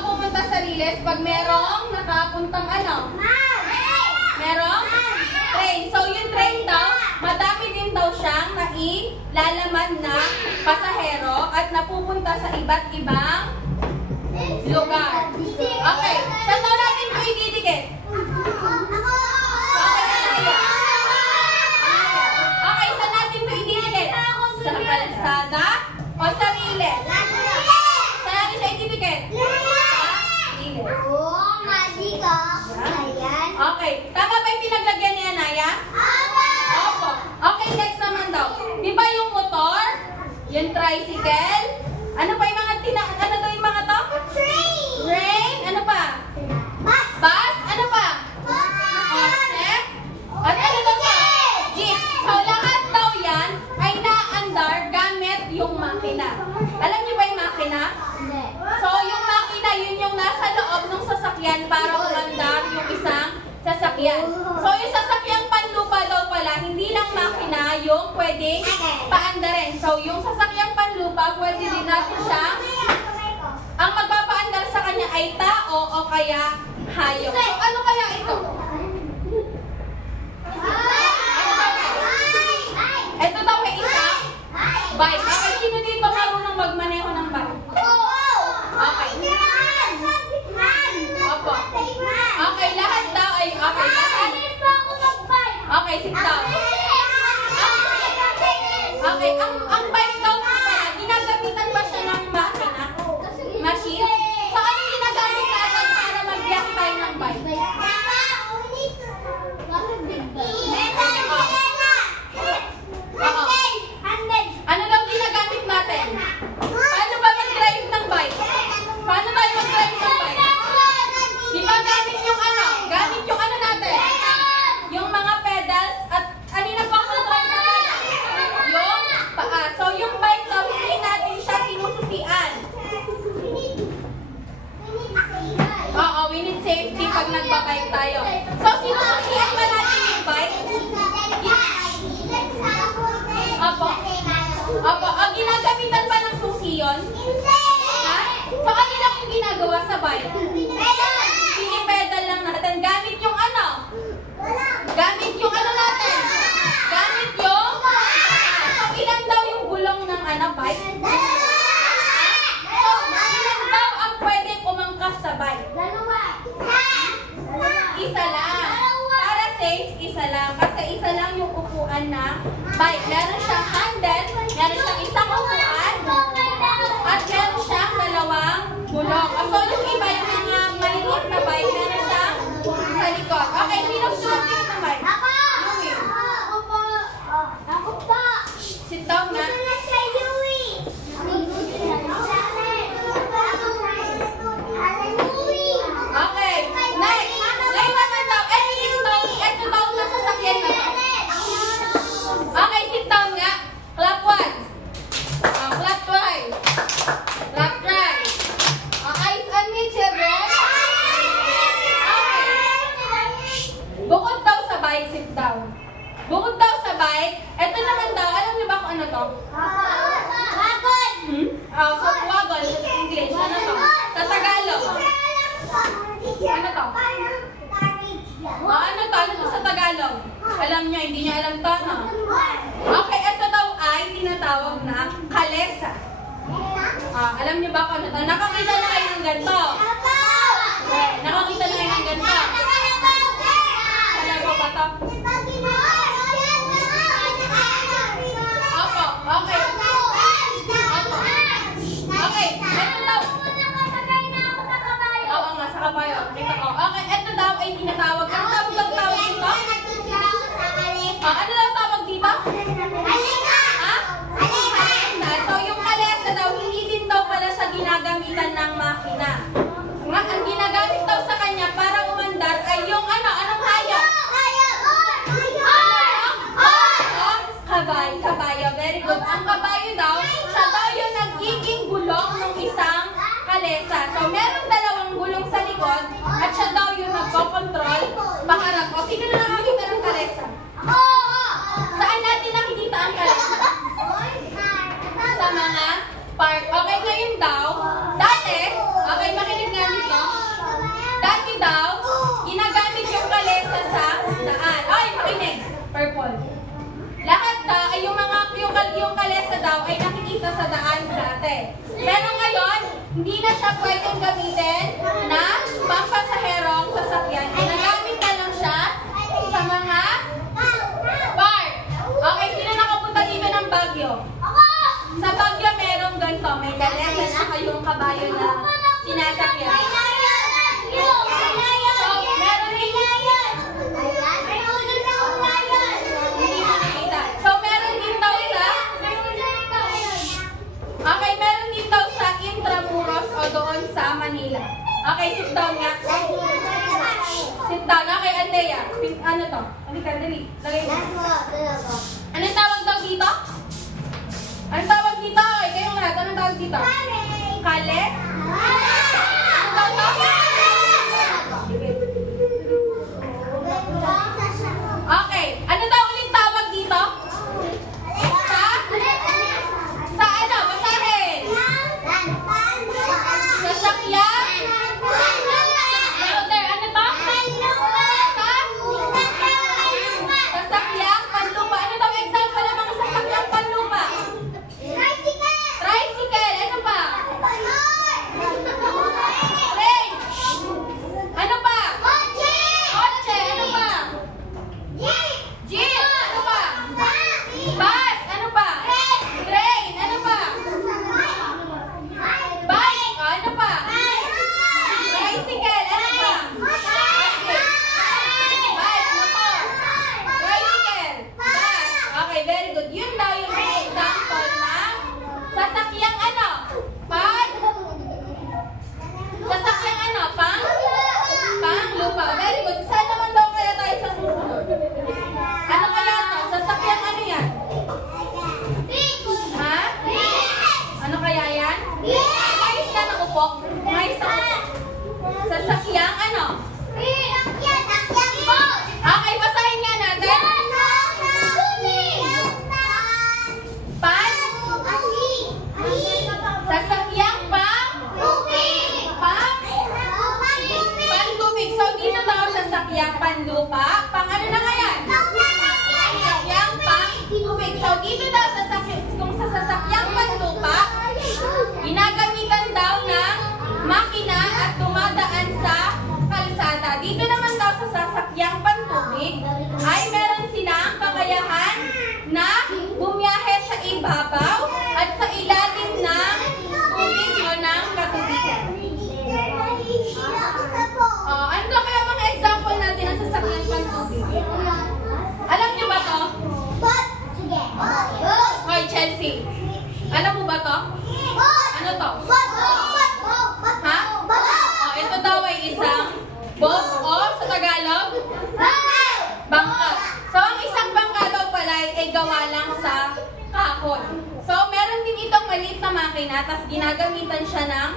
pumunta sa riles pag merong nakapuntang merong train. So yung train daw, madami din daw siyang nailalaman na pasahero at napupunta sa iba't ibang lugar. Okay, saan daw natin ito ididikit? Okay, saan natin ito ididikit? Sa kalsada o sa riles? Saan natin siya ididikit? Okay, tama ba yung pinaglagyan niya, Naya? Opo. Okay, next naman daw. Di ba yung motor? Yung tricycle? Ano pa yung mga ano daw yung mga to? Train? Ano pa? Bus? Ano pa? Kotse? At ano daw to? Jeep. So, lahat daw yan ay naandar gamit yung makina. Alam niyo ba yung makina? So, yung makina, yun yung nasa loob ng sasakyan para umandar yung isang sasakyan. So, yung sasakyang panlupa daw pala, hindi lang makina yung pwedeng paandarin. So, yung sasakyang panlupa, pwede din natin siya, ang magpapaandar sa kanya ay tao o kaya hayop. So, ano kaya ito? Ito daw ay isang bike. Okay, sino dito marunong magmaneho ng bike? Okay. Opo. Okay, lahat daw ay okay. Lahat. Okay, sit down. Okay, ang bike daw pala, ginagamitan ba siya ng makina? Machine? So, Opo, ginagamitan ba ng susi yun? Ha? So, ano lang yung ginagawa sa bike? Pinipedal lang natin. Gamit yung ano? Gamit yung ano natin? Gamit yung... So, ilan daw yung gulong ng ano, bike? So, ilan daw ang pwedeng umangkas sa bike? Isa lang. Para safe, isa lang. Kasi isa lang yung upuan ng bike. Meron siyang handle, meron siyang isang upuan, at meron siyang dalawang gulong. So, yung iba, yung mga maliit na bike, meron siyang sa likod. Okay, sino sunod dito ng bike? Sit down na. Okay, next. Next naman daw. Ito daw na sasakyan na to. Okay, sit down nga. Clap once. Clap twice. Clap thrice. Eyes on me, children. Okay. Bukod daw sa bike, sit down. Bukod daw sa bike, ito naman daw, alam niyo ba kung ano to? So, wagon, sa English. Ano to? Sa Tagalog. Ano to? Ano to? Ano to sa Tagalog? Alam niyo, hindi niyo alam to, no? Okay, ito daw ay tinatawag na kalesa. Alam niyo ba kung ano to? Nakakita na kayo ng ganito. Nakakita na kayo ng ganito. Alam mo ba to? Opo, okay. Okay, ito daw. Oo nga, sa kabayo. Okay, ito daw ay tinatawag. Ano tawag dito? Ano daw tawag dito? Ha? Kalesa. So, yung kalesa daw, hindi din daw pala siya ginagamitan ng makina. Ang ginagamit daw sa kanya para umandar ay yung ano? Anong hayop? Kabayo. Very good. Ang kabayo daw, siya daw yung nagiging gulong ng isang kalesa. So, meron dalawang gulong sa likod at siya daw yung nagko-control paharap. O, sino na nakakita ng kalesa? Saan natin nakikita ang kalesa? Sa mga park. Okay, ngayon daw, dati, okay, makinig nga nito. Dati daw, ginagamit yung kalesa sa daan. Ay, makinig. Purple. Lahat ay yung kalesa daw ay nakikita sa daan dati. Pero ngayon, hindi na siya pwedeng gamitin na pampasaherong sasakyan. Ginagamit na lang siya sa mga park. Okay, sino nakapunta dito ng Baguio? Sa Baguio merong ganito. May kalesa na kayong kabayo na sinasakyan. So, meron din okay, meron din daw sa Intramuros o doon sa Manila. Okay, sit down nga. Sit down. Okay, Andrea. Ano to? Ano ka, dali. Lagay mo. Anong tawag daw dito? Anong tawag dito? Kayong lahat, anong tawag dito? Kale? Ano daw to? Okay, ano daw ulit tawag dito? Sa ano? Basahin! Sasakyan? Louder, ano to? Sasakyan? Panlupa? Ano daw example ng mga sasakyan panlupa? Tricycle! Ano pa? Train! Ano pa? Kotse! Ano pa? Jeep! Ano pa? Bus! Ano pa? Train! Ano pa? Bike! Ano pa? Tricycle! Ano pa? Bike! Motor! Tricycle! Bus! Okay, very good. Yun daw yung mga example ng sasakyang ano? Sasakyang ano? Panglupa. Very good. Saan naman daw kaya tayo sa susunod? Ano kaya to? Sasakyang ano yan? Ha? Ano kaya yan? Mais ka na upo? Mais na upo? Sasakyang ano? Okay, basahin nga natin. ibabaw at sa ilalim ng tubig o ng katubigan. Ano na kaya mga example natin ang sasakyan pang tubig? Alam niyo ba to? Hoy, Chelsea. Alam mo ba to? Ano to? Ha? Ito daw ay isang boat o sa Tagalog? Bangka. So, ang isang bangka daw pala ay gawa lang sa kahoy. So, meron din itong maliit na makina, tapos ginagamitan siya ng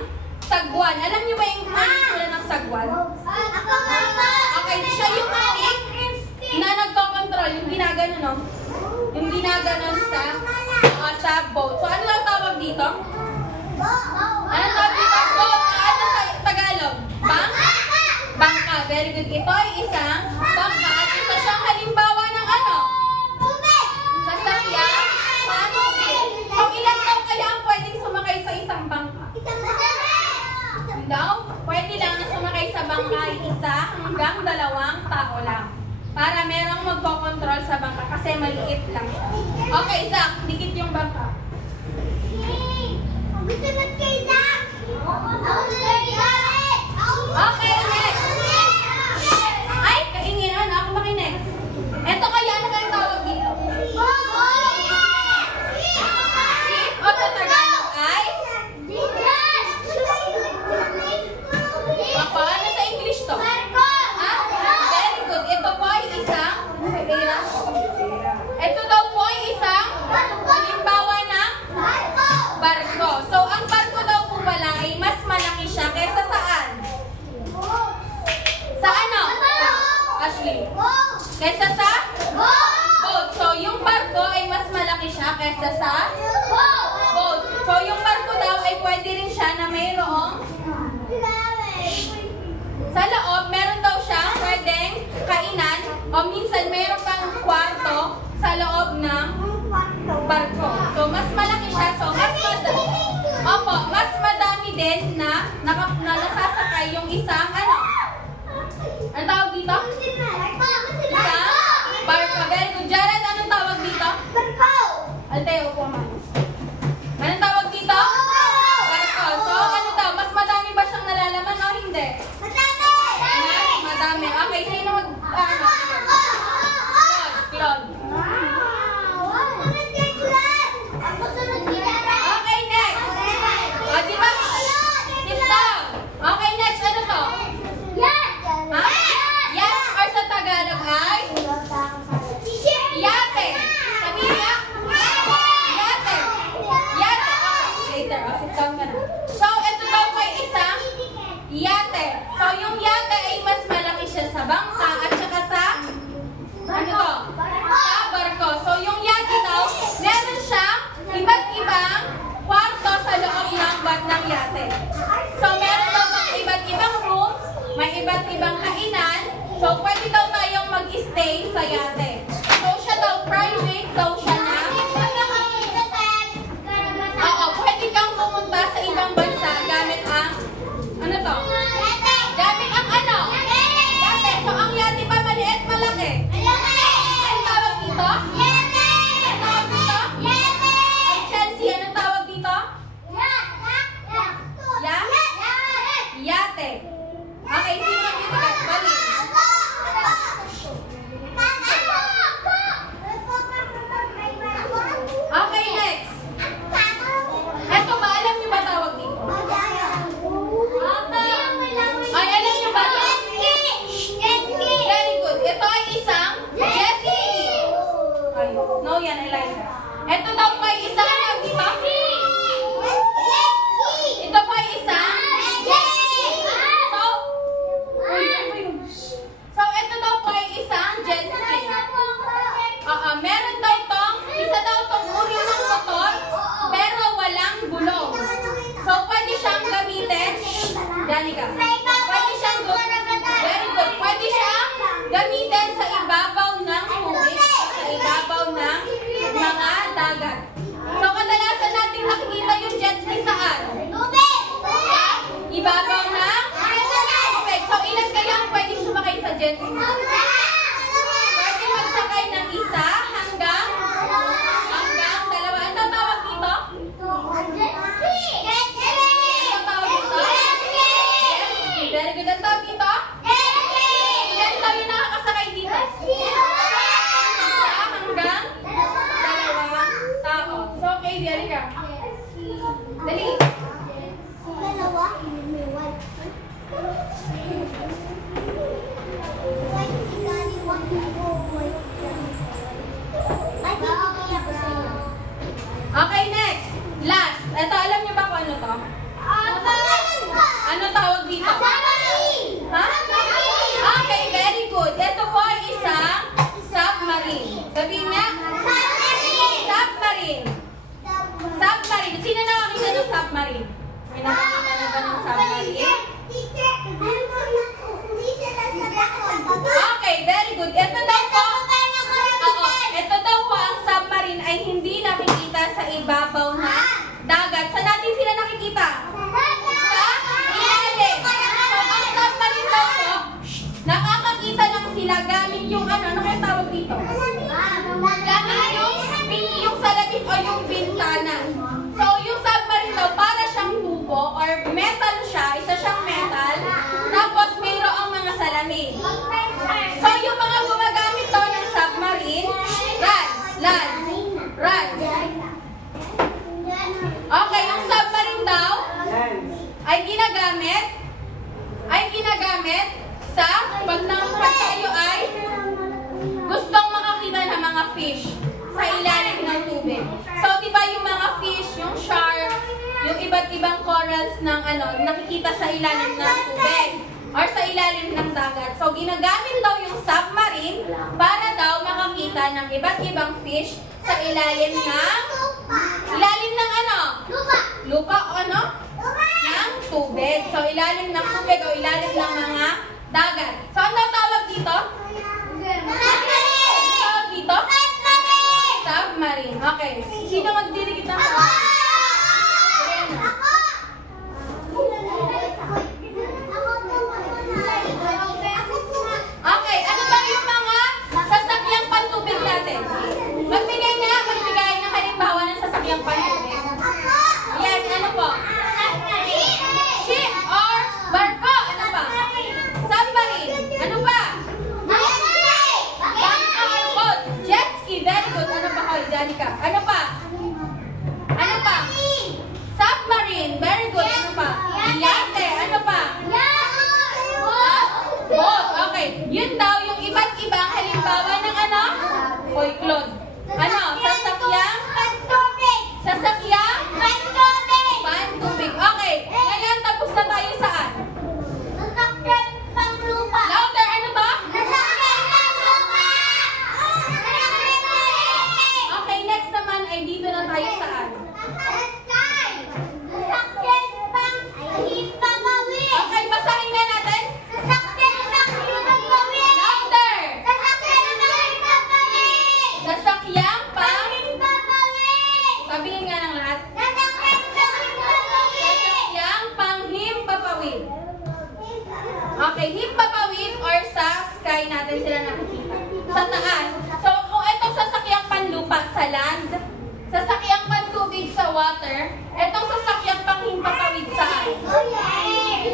sagwan. Alam niyo ba yung manipula ng sagwan? Okay, siya yung stick na nagko-control, yung ginaganon, no? Yung ginaganon sa boat. So, ano lang tawag dito? Ano tawag dito? Boat. Ano sa Tagalog? Bangka. Very good. Ito ay isang bangka at isa siyang halimbawa ng ano? Sasakyan. Kung ilan daw kaya ang pwedeng sumakay sa isang bangka? Daw, pwede lang na sumakay sa bangka ay isa hanggang 2 tao lang. Para merong magkocontrol sa bangka kasi maliit lang. Okay, Zach, dikit yung bangka. Okay, next. Ay, kainginan. Ako makinig. Eto kaya, ano kayong tawag dito? Ship o sa Tagalog ay? Paano sa English to? Very good. Ito po ay isang halimbawa ng barko. So, ang barko daw po pala ay mas malaki siya kaysa saan? Sa ano? Ashley? Kaysa sa? Boat. So, yung barko ay mas malaki siya kaysa sa? Boat. So, yung barko daw ay pwede rin siya na mayroong sa loob, meron daw siya pwedeng kainan o minsan meron pang kwarto sa loob ng barko. So, mas malaki siya. So, mas madami din na nasasakay yung isang ano? Ano tawag dito? Isang barko. Very good. Jared, anong tawag dito? Alteo po man. Anong tawag dito? Barko. So, ano daw? Mas madami ba siyang nalalaman o hindi? Madami. Okay, sino Claude. A, dali ka. Dali. Okay, next. Last. Ito, alam niyo ba kung ano to? Ano tawag dito? Ha? Okay, very good. Ito po ay isang submarine. Sabihin niya? Submarine. Submarine. Sino nakakita ng submarine? May nakakita na ba ng submarine? Okay, very good. Ito daw po. Oo, ito daw po ang submarine ay hindi nakikita sa ibabaw na dagat. Saan natin sila nakikita? Sa ilalim. So, ang submarine daw po, nakakakita lang sila gamit yung ano kaya tawag dito? Gamit yung salamin o yung bintana. So, yung submarine daw, para siyang tubo or metal siya, isa siyang metal, tapos mayroong mga salamin. So, yung mga gumagamit daw ng submarine, run. Okay, yung submarine daw ay ginagamit sa pag tayo ay gustong makakita ng mga fish sa ilalim ng tubig. So, di ba yung mga fish, yung shark, yung iba't ibang corals ng nakikita sa ilalim ng tubig or sa ilalim ng dagat. So, ginagamit daw yung submarine para daw makakita ng iba't ibang fish sa ilalim ng lupa o ano? Ng tubig. So, ilalim ng tubig o ilalim ng mga dagat. So, ano tawag dito? Tawag dito? Submarine. Okay. Sino magdidikit ng submarine? Okay. Ano ba yung mga sasakyang pantubig natin? Magbigay ng halimbawa ng sasakyang pantubig. Yes, ano po? Ship or barko. Ano pa? Submarine. Ano pa? Boat. Jet ski. Very good. Ano pa ko? Danica. Ano pa? Ano pa? Submarine. Very good. Ano pa? Yate. Ano pa? Boat. Okay. Yun daw yung iba't ibang halimbawa ng ano? Hoy, Claude. Ano? Sasakyang? Pantubig. Okay. Ngayon, tapos na tayo saan? Louder. Ano ba? Okay, next naman ay dito na tayo saan? Okay, basahin na natin. Louder. Sasakyang sabihin nga ng lahat. Sasakyang panghimpapawid. Okay, himpapawid or sa sky natin sila nakikita. Sa taas. So, kung itong sasakyang panlupa sa land, sasakyang pantubig sa water, itong sasakyang panghimpapawid saan?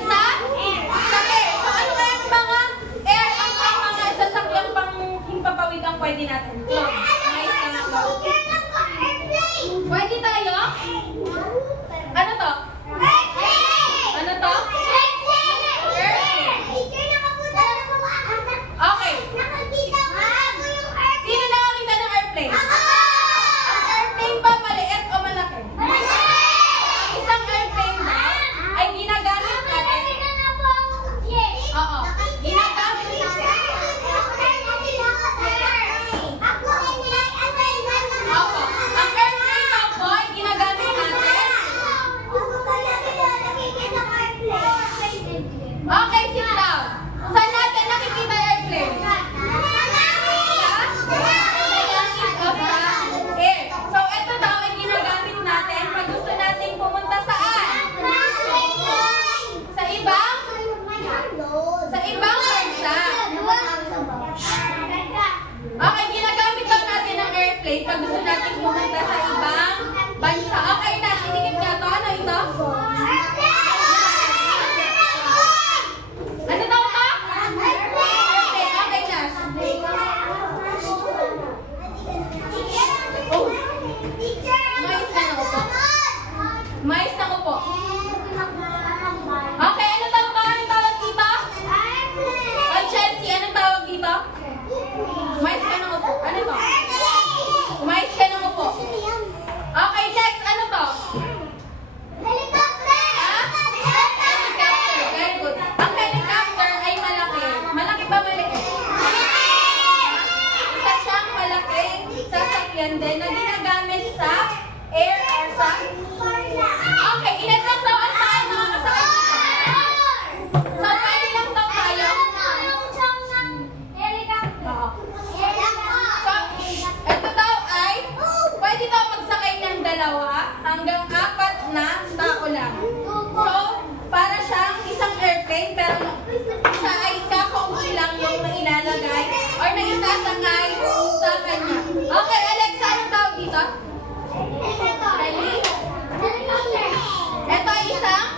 Sa air. So, ano kaya ang mga air ang mga sasakyang panghimpapawid ang pwede natin? Nice na nga. Pwede tayo? Ano to? Ano to? Okay. Sino nakakita ng airplane? Ang airplane ba maliit o malaki? Ang isang airplane ba ay ginagamit natin? Oo. Ginagamit natin. Opo. Ang airplane daw po ay ginagamit natin hanggang 4 na tao lang. So, para siyang isang airplane, pero siya ay kakaunti lang yung nailalagay or naisasakay sa kanya. Okay, Alexa, anong tawag dito? Heli? Ito ay isang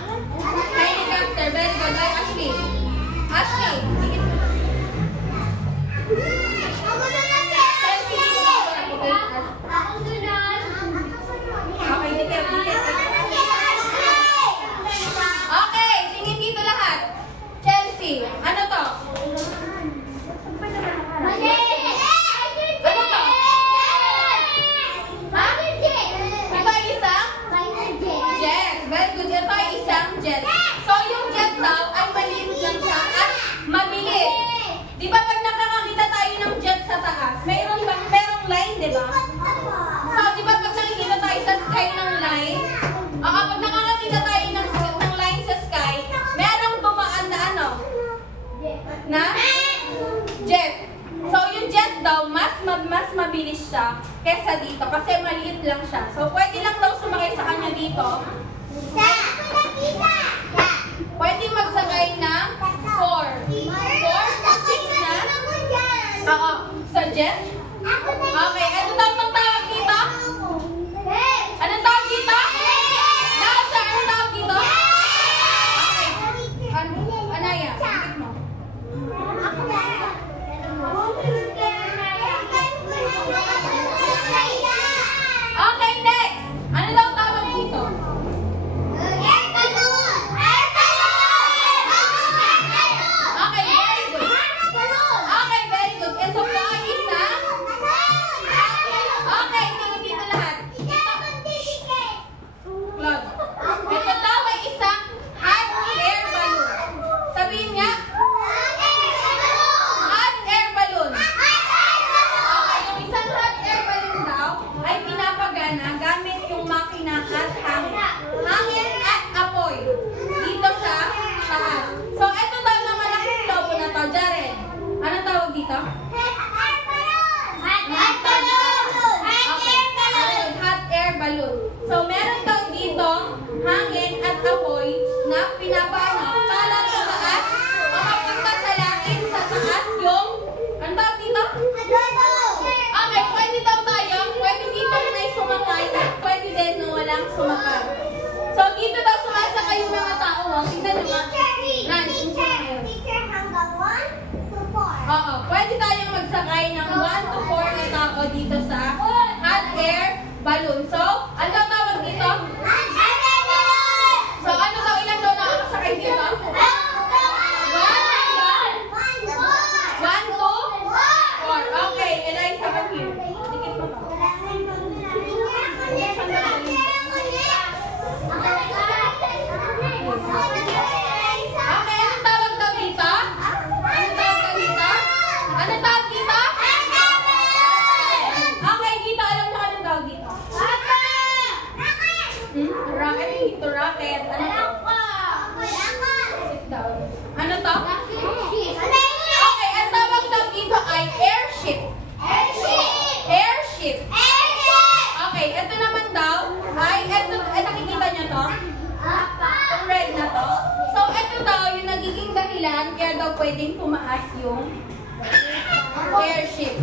helicopter. Very good. Ay, Ashley. Ashley. Okay, dikit. Okay, tingin dito lahat. Chelsea, ano to? Ano to? Ha? Ito ay isang? Jet. Very good. Ito ay isang jet. So, yung jet daw ay maliit lang siya at mabilis. Di ba pag nakakakita tayo ng jet sa taas, merong line, di ba? So, di ba pag nakikita tayo sa sky ng line, pag nakakakita tayo ng line sa sky, merong dumaan na ano? Na? Jet. So, yung jet daw, mas mabilis siya kesa dito kasi maliit lang siya. So, pwede lang daw sumakay sa kanya dito. Pwede magsakay ng 4. 4? 6 na? Oo. Sa jet? Okay. Ano daw ang tawag dito? Anong tawag dito? Louder. Anong tawag dito? Okay. Anaya, ikit mo. Okay, next. Ano daw tawag dito? Okay, very good. Okay, very good. Ito po ay isang... Okay, tingin dito lahat. Claude. Ito daw ay isang hot air balloon. Sabihin niya. Hot air balloon. Okay, yung isang hot air balloon daw ay pinapagana gamit yung makina at hangin. Hangin at apoy. Dito sa taas. So, ito daw na malaking globo na to. Jared, anong tawag dito? Hot air balloon. So, meron daw dito hangin at apoy na pinapano para tumaas o mapunta sa langit sa taas yung ano tawag dito? Okay, pwede daw tayo, pwede dito may sumakay at pwede din na walang sumakay. So, dito daw sumasakay yung mga tao. Tingnan nyo nga. Oo, pwede tayong magsakay ng 1 to 4 na tao dito sa hot air balloon. So, ano daw tawag dito? So, ano daw, ilan daw nakakasakay dito? 1 to 4. Okay, Eliza, come here. Dikit mo pa. Okay, anong tawag daw dito? Anong tawag daw dito? Anong tawag dito? Okay, dito, alam mo anong tawag dito? Rocket, dito rocket. Ano to? Sit down. Ano to? Okay, ang tawag daw dito ay airship. Airship. Okay, ito naman daw ay, nakikita nyo to? Itong red na to. So, ito daw yung nagiging dahilan kaya daw pwedeng pumaas yung airship.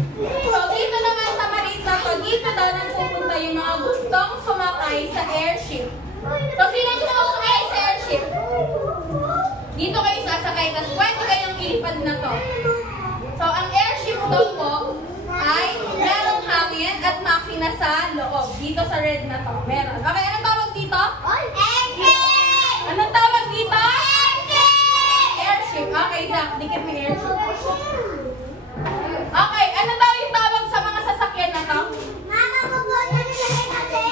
So, dito naman sa maliit na to, dito daw nang pupunta yung mga gustong sumakay sa airship. So, sino gusto sumakay sa airship? Dito kayo sasakay, tapos pwede kayong ilipad na to. So, ang airship daw po ay merong hangin at makina sa loob. Dito sa red na to. Meron. Okay, anong tawag dito? Anong tawag dito? Airship. Okay, Zach, dikit mo airship. Okay, ano daw yung tawag sa mga sasakyan na to?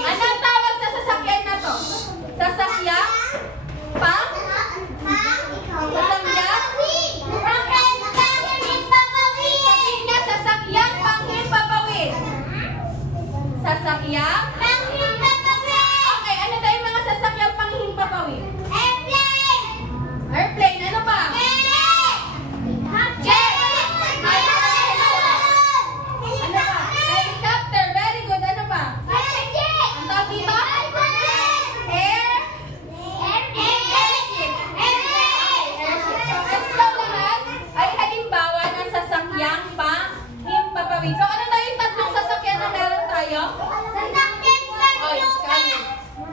Anong tawag sa sasakyan na to? Sasakyan? Sasakyan? Sabihin niya, sasakyan pang himpapawid. Sasakyan?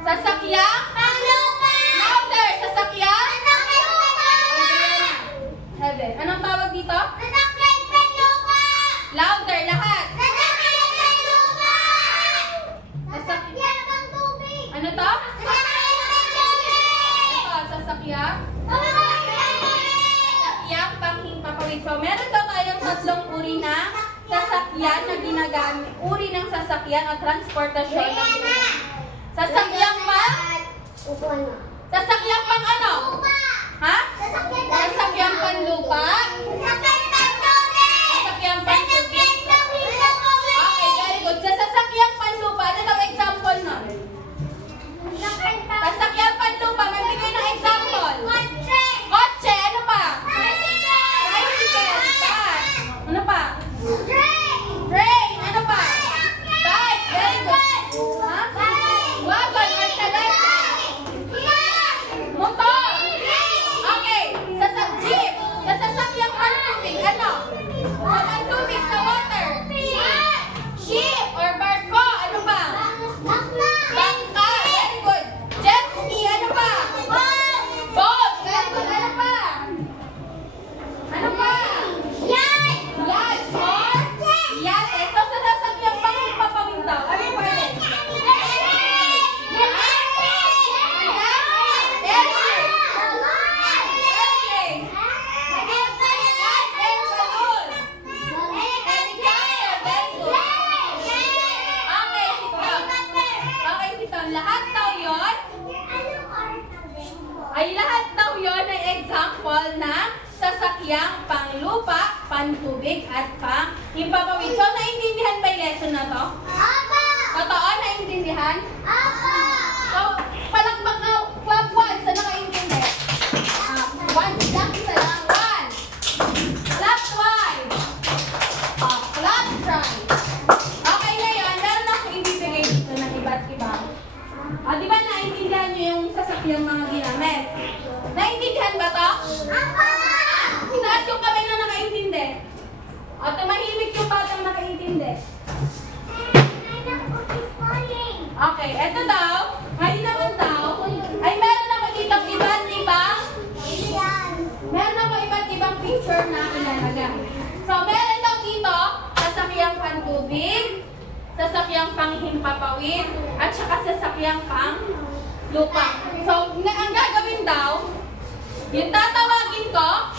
Sasakyang Panglupa! louder. Sasakyang Panglupa! heaven. Anong tawag dito? Sasakyan panglupa! Louder, lahat. Sasakyan panglupa! Sasakyan. pangtubig! Ano to? Sasakyan pangtubig! Ito, sasakyang. Sasakyang panghimpapawid. So, meron daw tayong tatlong uri na sasakyan na ginagamit. Uri ng sasakyan at transportasyon na ginagamit. Sasakyang pang? Upuan mo. Sasakyang pang ano? Lupa! Ha? Sasakyan panglupa? Sasakyan pangtubig! Sasakyang pangtubig? pangtubig! Okay, very good. Sa sasakyang panlupa, ano daw example nun? Sasakyang panlupa, magbigay ng example. Kotse, ano pa? Tricycle, pa. Ano pa? Train, ano pa? Bike, very good. Ha? Wagon, arkaleta. Motor. Okay, jeep. Sa sasakyang pantubig, ano? Sa pantubig, sa water. Ship or barko, ano pa? Bangka, very good. Jet ski, ano pa? Boat, very good. Ano pa? Ano pa? Yacht or yate. So, sa sasakyang panghimpapawid daw, ano yung pwede? Airship. Airplane. Yacht and balloon. Helicopter, very good. Okay, sit down. Okay, sit down. Lahat daw yun, ay example ng sasakyang panglupa, pantubig, at panghimpapawid. So, naintindihan ba yung lesson na to? Totoo? Naintindihan? So, palakpak na club 1. Saan nakaintindi? 1 lang, isa lang. 1. Clap twice. Clap thrice. Okay, ngayon, meron akong ibibigay dito ng iba't iba. Di ba naintindihan nyo yung sasakyang mga ginamit? Naintindihan ba to? Taas yung kamay na nakaintindi. O, tumahimik yung batang nakaintindi. Okay, eto daw, ngayon naman daw, ay meron ako dito iba't ibang picture na ilalagay. So, meron daw dito, sasakyang pantubig, sasakyang panghimpapawid, at saka sasakyang panglupa. So, ang gagawin daw, yung tatawagin ko,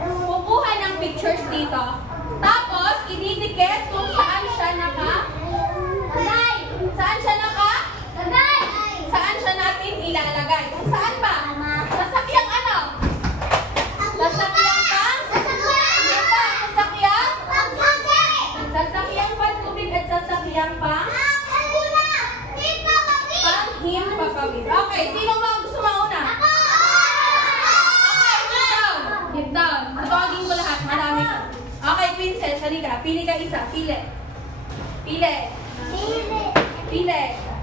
kukuha ng pictures dito, tapos ididikit kung saan siya saan siya natin ilalagay. Kung saan ba? Sasakyang ano? Sasakyang panglupa, sasakyang pantubig at sasakyang panghimpapawid. Okay, sino mga gusto mauna? Sit down. Tatawagin ko lahat. Marami ka. Okay, princess. Halika. Pili ka isa. Pili.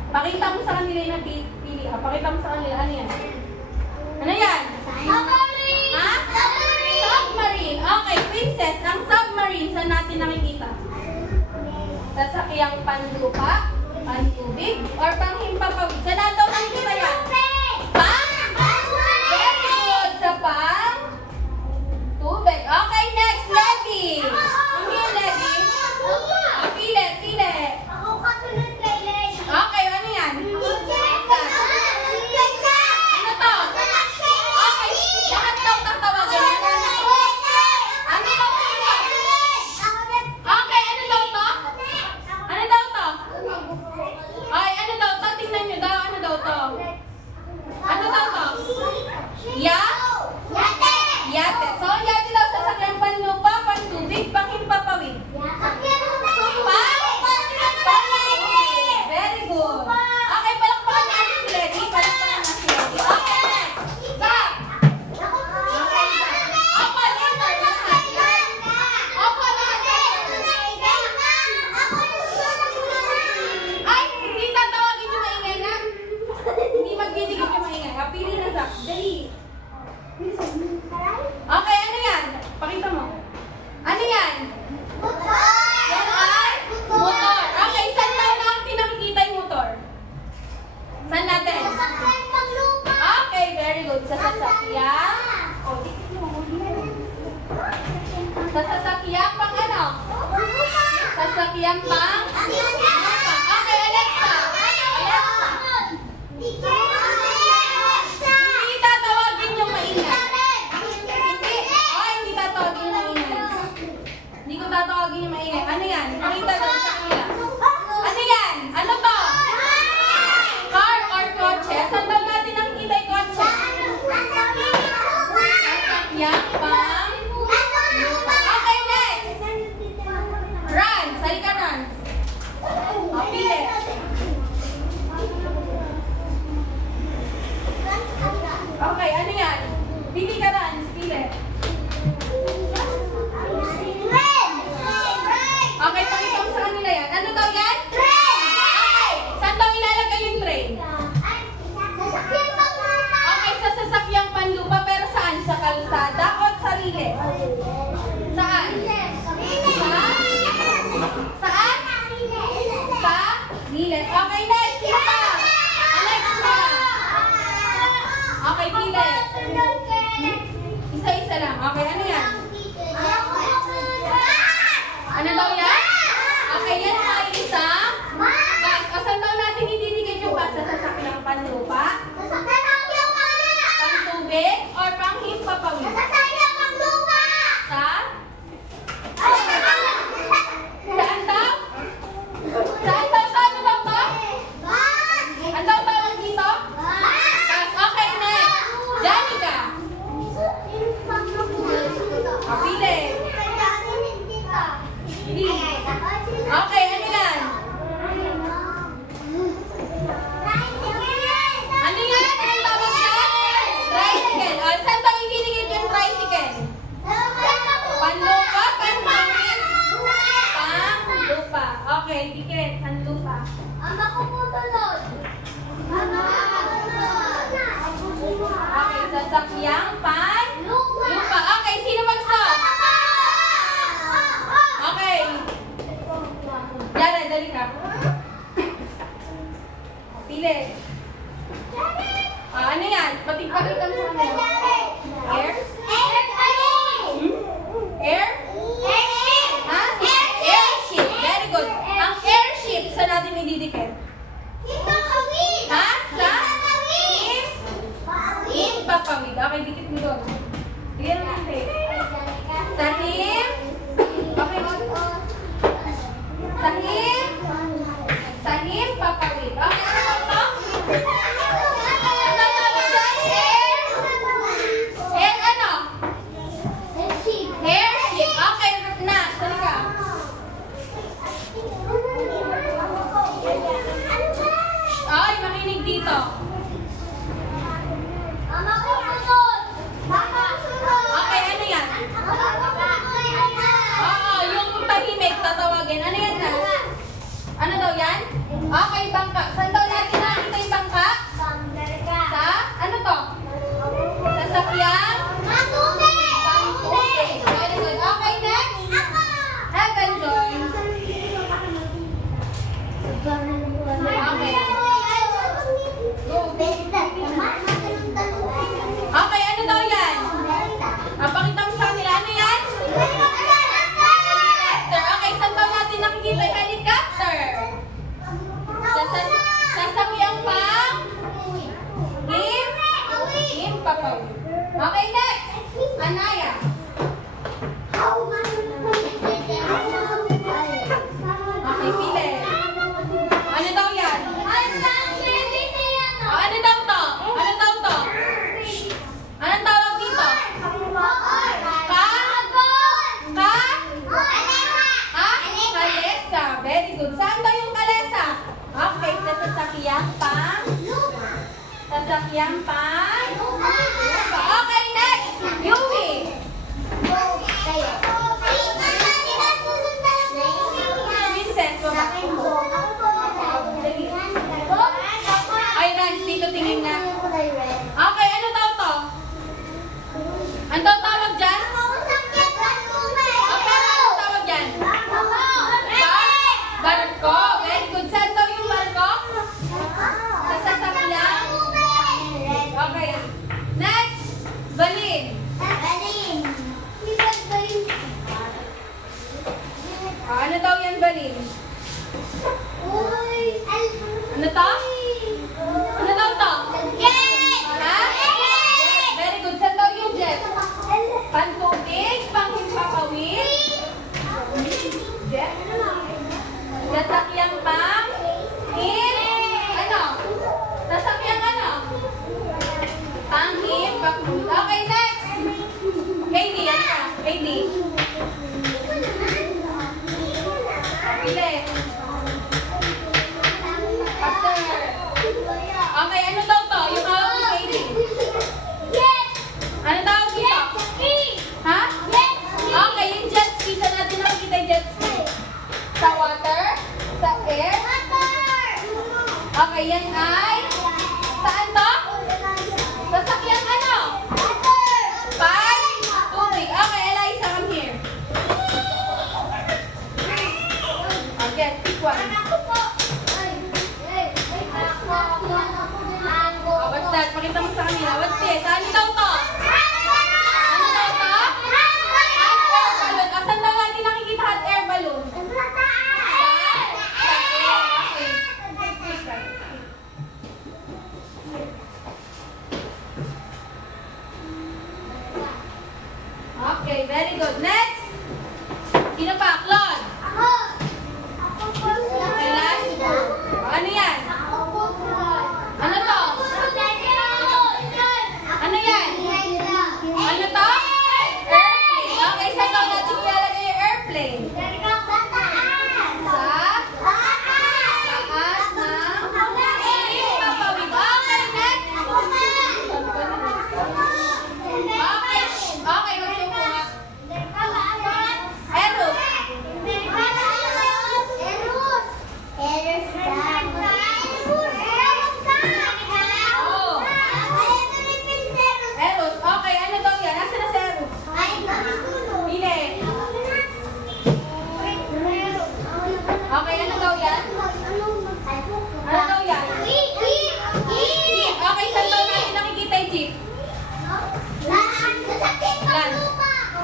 Pakita mo sa kanila yung pili. Pakita mo sa kanila. Ano yan? Ano yan? Ha? Submarine. Okay, princess. Ang submarine, saan natin nakikita? Sasakyang panlupa, pantubig, or panghimpapawid. Saan natin nakikita yan? Very good. Sa tubig. Okay, next. Lady. Ang yung lady? Pili. Okay, ano yan? Ano to? Okay, lahat daw tatawagan yan. Ano daw to? Okay, ano daw to? Ay, ano daw to? Tingnan nyo daw. natin? Okay, very good. Sa sasakyan. Sa sasakyan pang ano? Sasakyan pang? Okay, Alexa. Hindi tatawagin yung maingay. Hindi tatawagin yung maingay. Hindi ko tatawagin yung maingay. Ano yan? Pakita doon sa kanila. Ano yan? Ano to? Car or kotse? Saan daw natin nakikita yung kotse? Sasakyan pang? Okay, next. Run. Sali ka, run. Pili. Okay, ano yan? Pili ka, run. Pili. Okay, pakita mo sa kanila yan. Ano daw yan? Okay. Saan daw ilalagay yung train? Okay, sa sasakyang panlupa. Pero saan? Sa kalsada o sa riles? Saan? Saan? Sa riles. Okay, next. Sino pa? Alexa. Okay, pili. Isa-isa lang. Okay, ano yan? Ano daw yan? Okay, yan ay isang bus. O saan daw natin ididikit yung bus? Sa sasakyang panlupa? Pang tubig? Or pang himpapawid? Sa? Saan daw? Saan daw? Saan daw to? Ano daw tawag dito? Bus. Okay, next. Janica. Pili. Pili. Okay, ano yan? Ano yan? Anong tawag yan? Tricycle. O, saan daw ididikit yung tricycle? Panlupa? Panpangin? Panlupa. Okay, dikit. Panlupa. Okay, sasakyang panlupa. Okay, sino mag-stop? Okay. Yara, dali ka. Pili. Ano yan? Patigpagit ang sa mga. Air? Air? Ha? Airship. Very good. Ang airship, saan natin ididikit? Ha? Sa? Himpapawid. Okay, dikit mo doon. Bigyan mo natin. Sa him? Okay, good. Sa himpapawid. Okay, ano to? Ano tawag dyan? Air ano? Airship. Okay, na. Sali ka. Ay, makinig dito. Okay, ano yan? Oo, yung tahimik tatawagin. Ano yan na? Ano daw yan? Okay, bangka. Saan daw natin nakita yung bangka? Sa? Ano to? Sasakyan? Pang-tubig. Very good. Okay, next. Heaven joy. Okay. Go. Okay, ano daw yan? Pakita mo sa kanila. Ano yan? Helicopter. Okay, saan daw natin nakikita yung helicopter? Sasakyang pang? Himpapawid. Okay, next. Anaya. Okay, pili. Ano daw yan? Ano daw to? Ano daw to? Anong tawag dito? Ha? Kalesa. Very good. Saan daw yung kalesa? Okay, sasakyang pang? Sasakyang pang? Okay, next. Yui. Princess. Ay, Rans, dito tingin na. Okay, ano daw to? Ano daw tawag dyan? Okay, ano tawag dyan? Barko. Very good. Saan daw yung barko? Sa sasakyan? Okay, ano daw to? Yung hawak ni Katie. Ano tawag dito? Ha? Okay, yung jet ski. Saan natin nakikita yung jet ski? Sa water? Sa air? Okay, yan ay? Saan to? Sasakyan ano? Pan? Tubig. Okay, Eliza, come here. Okay, pick one. Oh, what's that? Pakita mo sa kanila. What's this? Ano daw to? Ano daw to? Hot air balloon. Asan daw natin nakikita hot air balloon? Okay, very good. Next. Sino pa? Claude. Okay, last. Ano yan? Ano to? Ano yan? Ano to? Airplane. Okay, saan daw natin ilalagay yung airplane? Sa taas ng papawid. Okay, next. Okay, magsuko nga. Eros. Oh. Eros. Okay, ano daw yan? Nasaan na si Eros? Pili. Okay, ano daw yan? Ano daw yan? Jeep. Okay, saan daw natin nakikita yung jeep?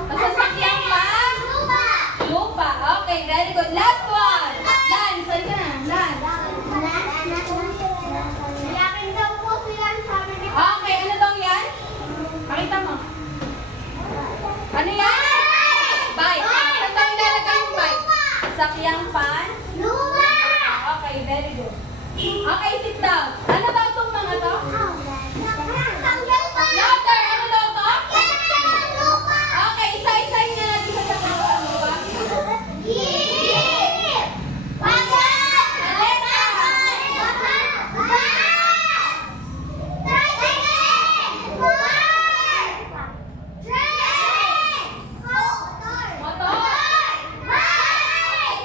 Masasakyan pa? Lupa. Okay, very good. Last one. Lan, sorry ka na. Lan. Okay, ano daw yan? Pakita mo. Ano yan? Bike. Saan daw ilalagay yung bike? Sakyang pan? Okay, very good. Okay, sit down. Ano daw itong mga to? Louder! Ano daw to? Okay, isa-isahin nga natin sa tatawag mo ba? Motor!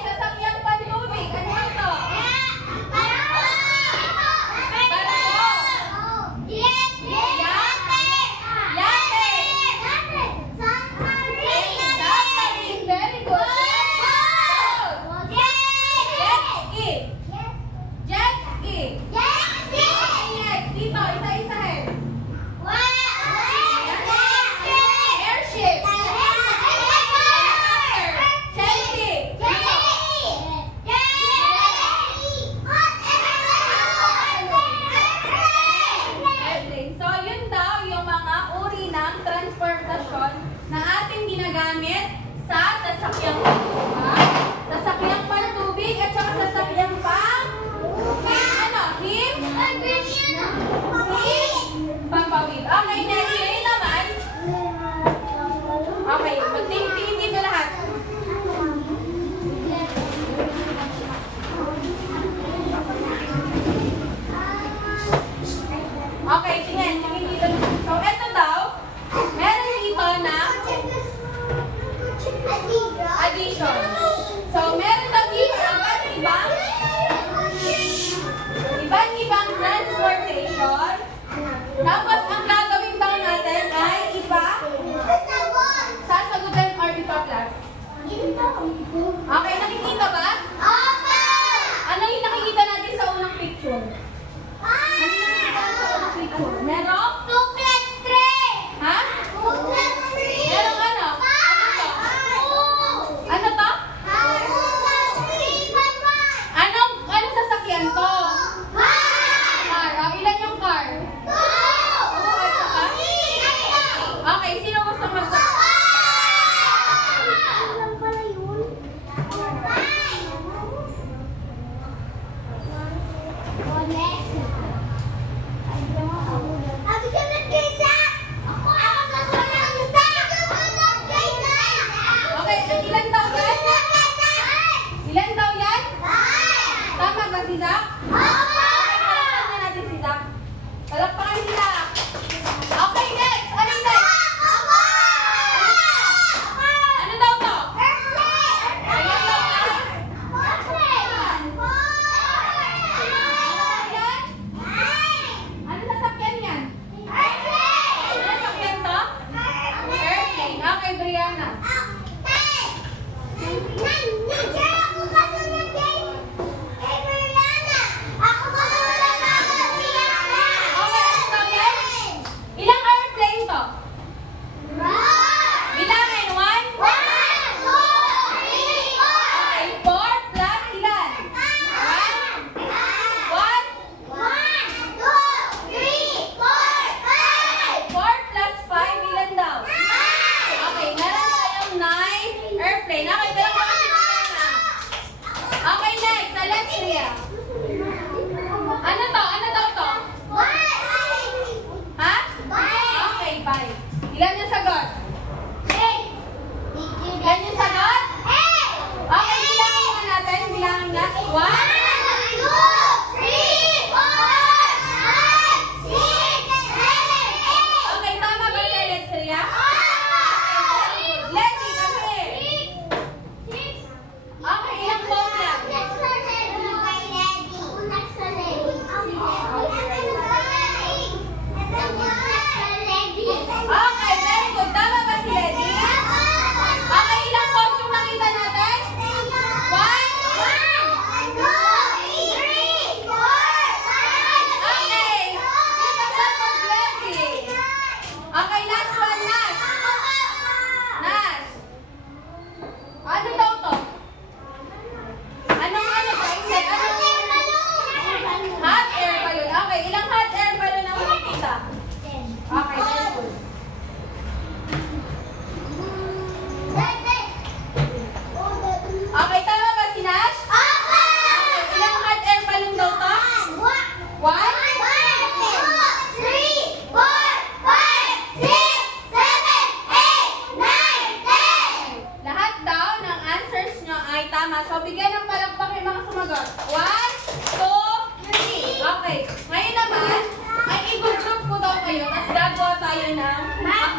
Sasakyang pantubig. Ano ito? Barko! Yate! Submarine. Very good. Jet ski. Okay, next. Dito, isa-isahin. Airship. Chelsea. Airplane. So, yun daw yung mga uri ng transportasyon na ating ginagamit sa sasakyang lupa, sasakyang pantubig, at saka sasakyang pampawid. Okay, next. Ngayon naman. Okay, magtingin-tingin dito lahat. Okay, tingin dito. So, eto daw, meron dito na addition.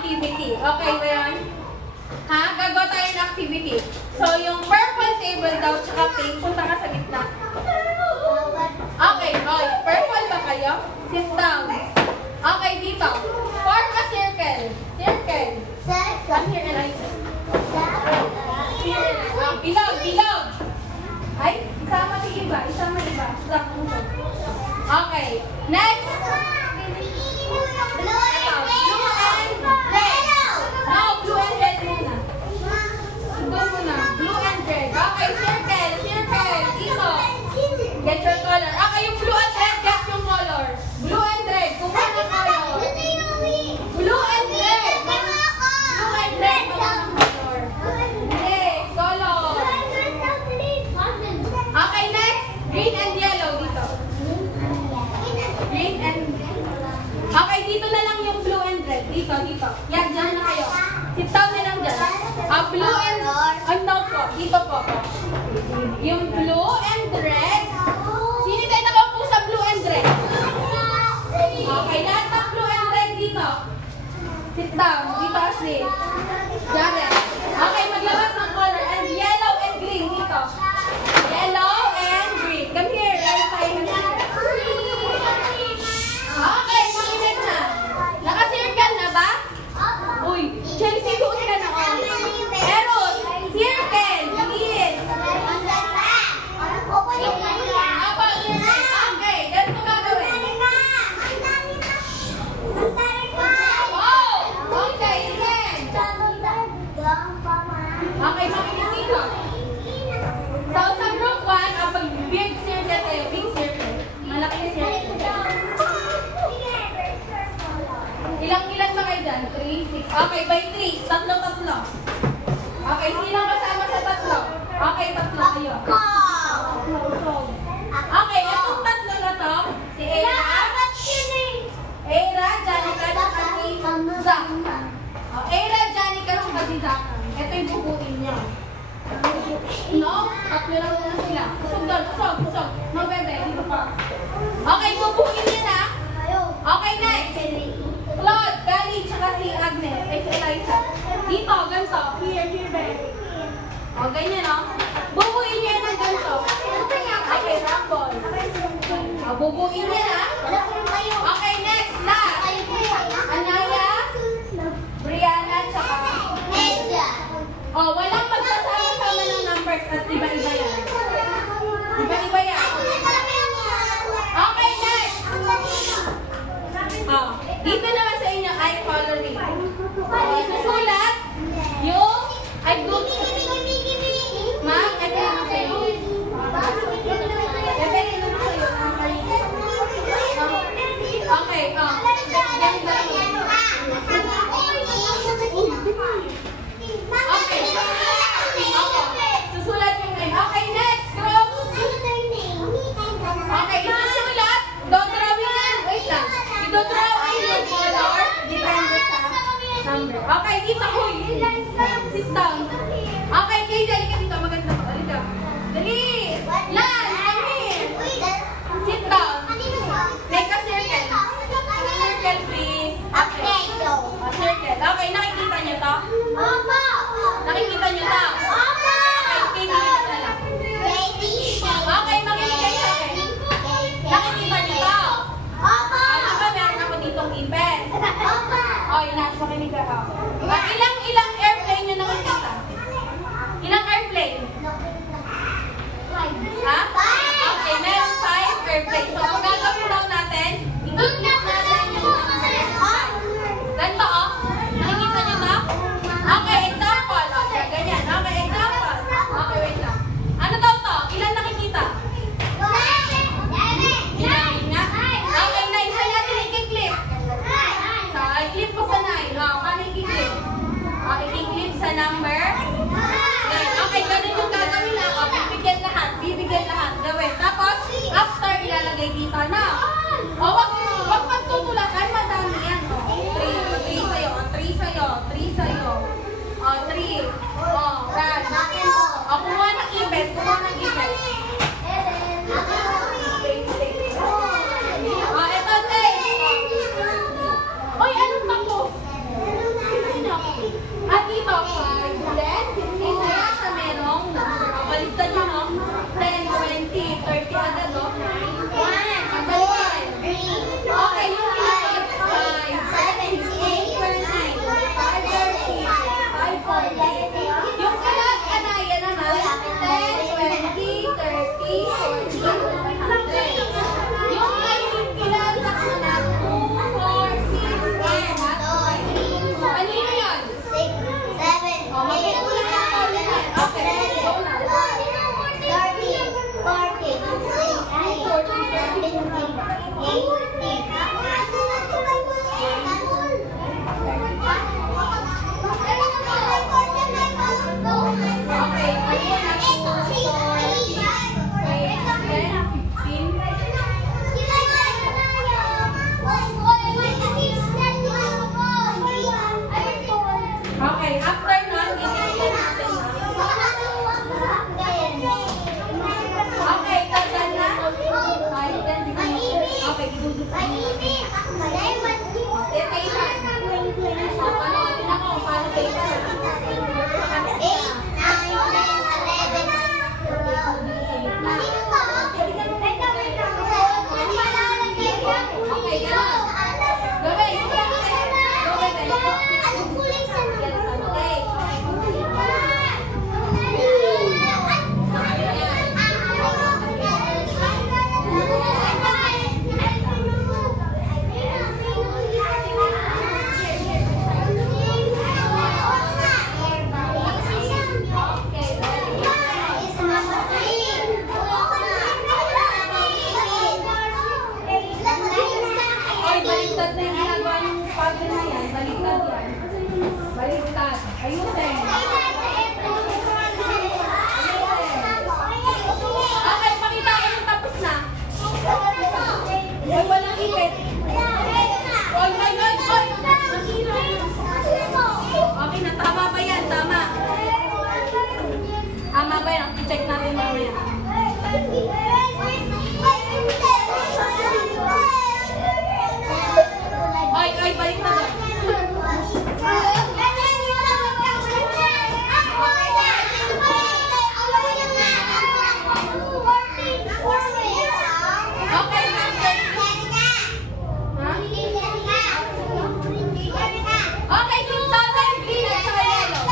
activity. Okay ba yan? Ha? Gagawa tayo ng activity. So, yung purple table daw, tsaka pink, punta ka sa gitna. Okay, oy. Purple ba kayo? Sit down. Okay, dito. Form a circle. Circle. Come here, Eliza. Bilog, bilog. Ay, isama si iba. Isama iba. Okay. Next. Blue and red. No, blue and red muna. Ito muna. Blue and red. Okay, circle. Circle. Dito. Get your color. Okay, yung blue and red, get yung color. Blue and red. Kumuha ng color. Blue and red. Blue and red. Color. Yes, color. Okay, next. Green and yellow dito. Green and... Okay, dito na lang yung blue and red. Dito, dito. Yan, dyan na kayo. Sit down na lang dyan. Blue and... no po. Dito po. Yung blue and red. Sino tayo nakaupo sa blue and red? Okay, lahat ng blue and red dito. Sit down. Dito, Ashley. Jared. Okay, maglabas ng color. And yellow and green dito. Yellow and green. Come here. Lalo tayo na. Okay, makinig na. Naka-circle na ba? Uy, Chelsea, doon ka na. Eros, circle. Bilis. Okay, ganito gagawin. Wow! Okay, again. Okay, makinig dito. So, sa group 1, pag big circle tayo, big circle. Malaki na circle. Ilang ba kayo dyan? 3, 6. Okay, by 3. Tatlo. Okay, sino kasama sa tatlo? Okay, tatlo kayo. Okay, itong tatlo na to, si Eira, Janica, at si Zach. Eira, Janica, at si Zach. Ito yung bubuin niya. No? Tatlo lang muna sila. Kusog. No, bebe, dito pa. Okay, bubuin niya na. Okay, next. Claude, Gali, tsaka si Agnes. Ay, si Eliza. Dito, ganito. Here, babe. O, ganyan, no? Bubuin niya ng ganito. Okay, rumble. O, bubuin niya na. Okay, next. Last. Anaya, Brianna, tsaka o, walang magsasama-sama ng numbers at iba-iba yan. Iba-iba yan. Okay, next. O, dito naman sa inyo ay coloring. Isusulat yung ay group. Ma'am, ito yung sa'yo. Ito yung sa'yo. Okay, Okay. Susulat yung name. Okay, next group. Okay, isusulat. Dodrawing yan. Wait lang. Dodrawing yung color. Depende sa number. Okay, dito ko. Sit down. Okay, kayo dali ka dito. Maganda pa. Dali. Lance, come here. Sit down. Make a circle. Circle, please. Okay. Circle. Okay, nakikita nyo to? Nakikita nyo to? Okay, nakikita na lang. Okay, makinig kayo sa akin. Nakikita nyo to? Diba meron ako ditong ipin? Okay, makinig ka. Ilang airplane nyo nakikita? Ilang airplane? Ha? Okay, meron 5 airplane. So, ang gagawin daw natin, i-click natin yung number 5. Ganito, oh. Nakikita nyo to? Okay, example. Okay, ganyan. Okay, example. Okay, wait lang. Ano daw to? Ilan nakikita? Ilan nga? Okay, 9. Saan natin i-click? So, i-click po sa 9. Paano i-click? I-click sa number 9. Okay, ganun yung gagawin na. Okay, bibigyan lahat. Gawin. Tapos, after, ilalagay dito na. O, wag magtutulakan. Madami yan. 3 sa'yo. 3 sa'yo. 3 sa'yo. 3. Yan. Kumuha ng ipet. Ito, 10. Uy, anong tako? puzzle na yan. Baliktad yan. Baliktad. Ayusin. Okay, pakita ko yung tapos na. Ay, walang ipit. Oy! Okay na, tama ba yan? Tama. Tama ba yan? I-check natin mamaya. Ay, balik na doon. Okay, master. Okay, sit down na yung green at saka yellow.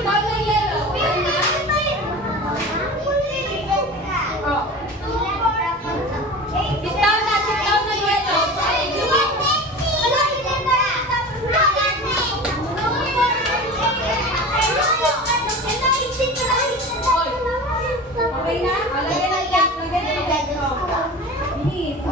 Down na yellow. Oh. Sit down na yellow. Okay na? Lagyan ng lock. Lagyan ng lock. Bilis.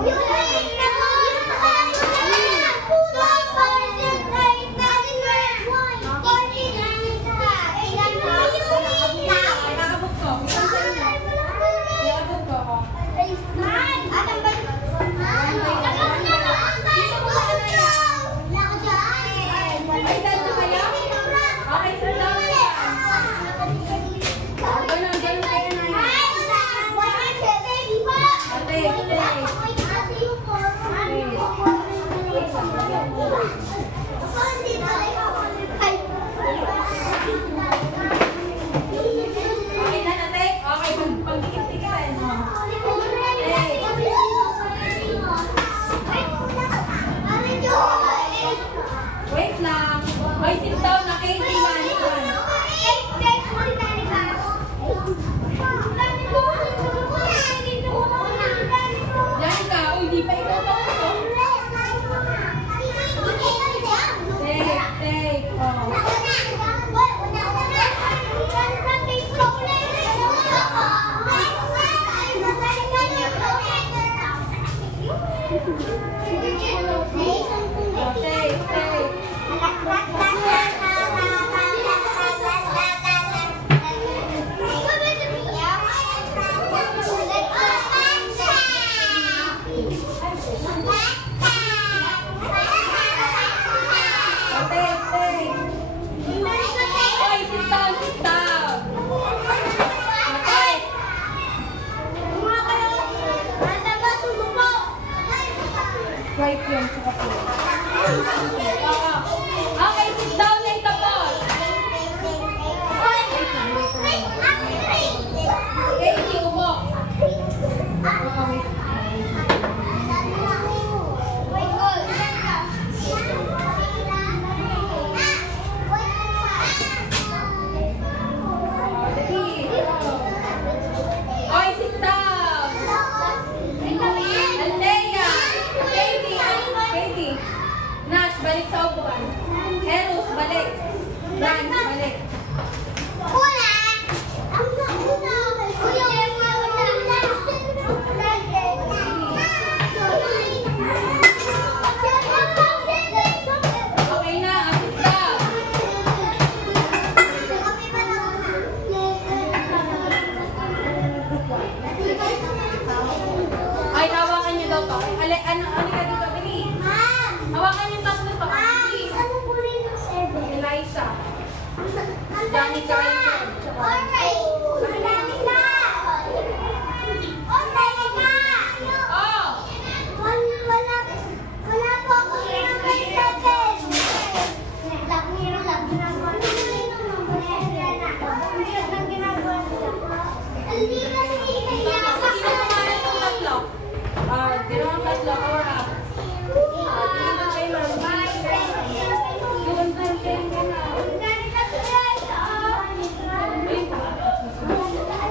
Nakabuk ko. Nakabuk ko. Ay, dito kayo? Okay, sit down na yan. Ganun kayo na yan. Okay na natin? Okay, pagdikit-dikitan. Wait lang. Ay, sit down na kayo. Yan ka. Uy, di pa ikaw tapos. Take. Right yun, saka po. Okay, sit down na ito po. Katie, upo. Okay, sit down. Andrea, Katie, Nash, balik sa upuan. Eros, balik. Lance, balik. Okay na, sit down. Ay, hawakan niyo daw to. Ano ka dito, Bini? Hawakan yung tatlo to. Please. Eliza. Johnny Kayo. Oh! Ginawang tatlo, Aura. Tingnan kayo, ma'am. Bye.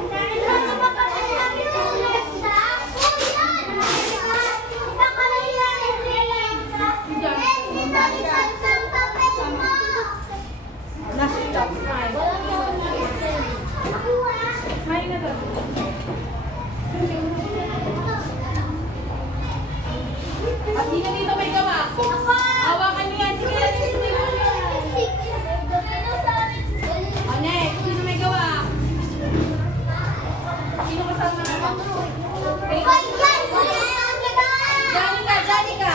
Sino dito may gawa? Hawakan niyo yan. Sige, sige. O, next. Sino may gawa? Sino kasama na? Janica.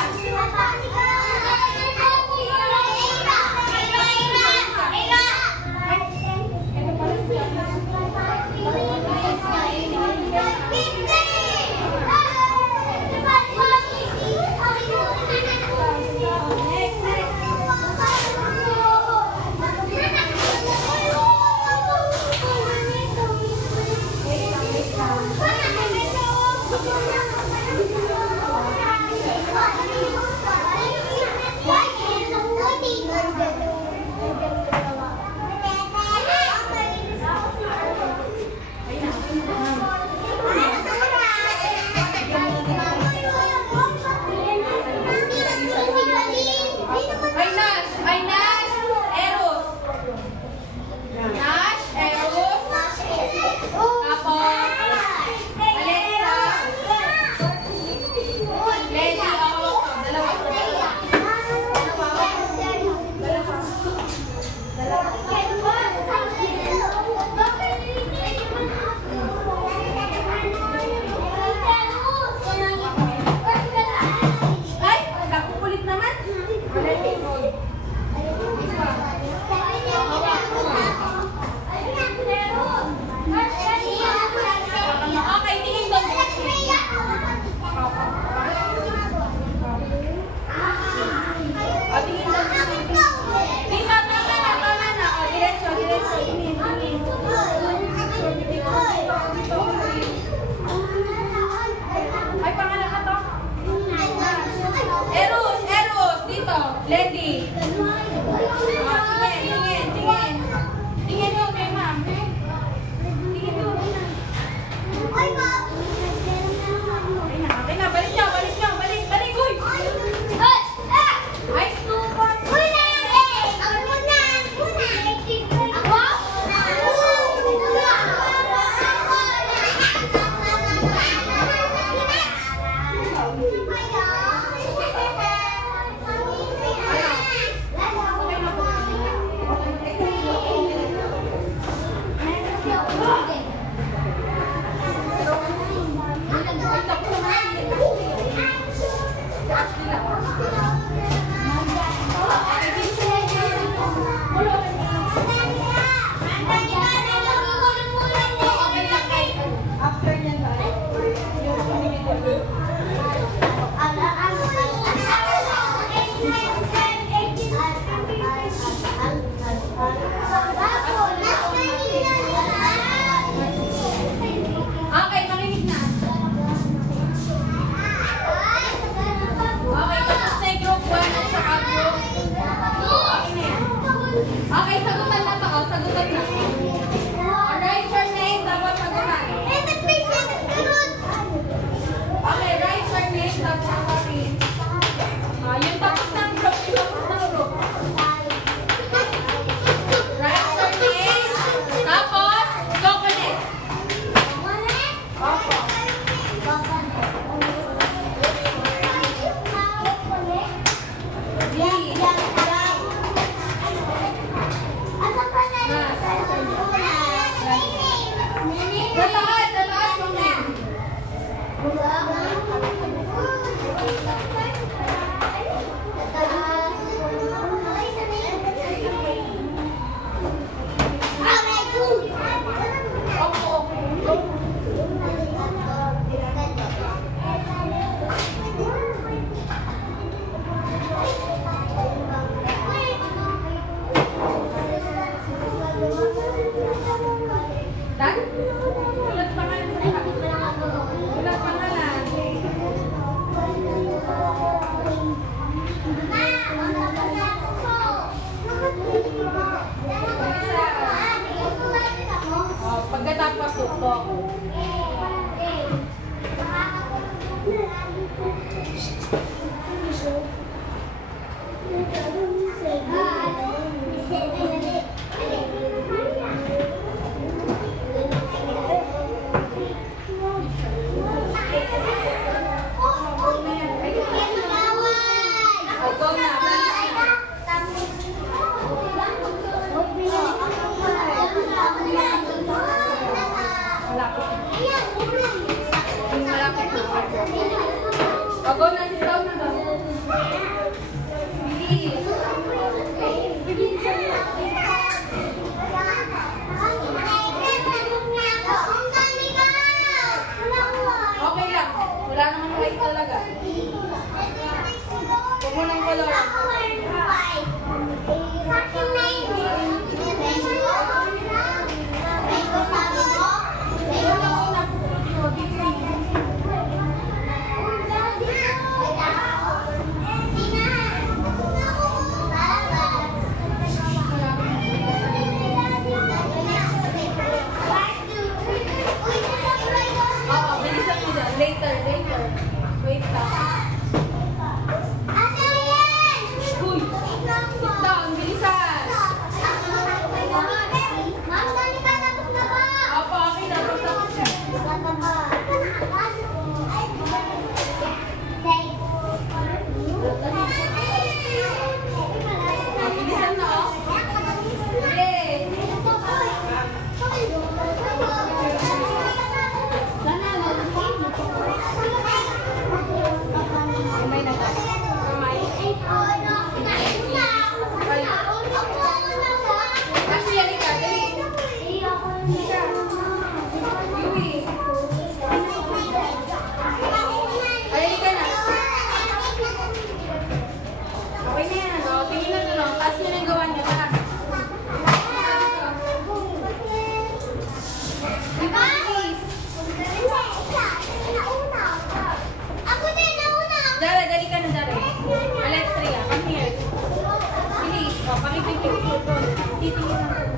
Lady. Tingin doon kay ma'am. Tingin doon. Okay na. Balik niyo. Balik. Uy. Ay, super. After niyan, yung Ako na, sit down na daw. Bilis. Okay lang. Wala naman white talaga. Huwag mo ng color. Later. Wait lang. Uy! Sit down, bilisan! Opo, okay na. Bilisan na, oh. Bilis! Dara, dali ka na, Dara. Alex, Rhea, come here. Bilis. O, pakipipip. Titingin lang.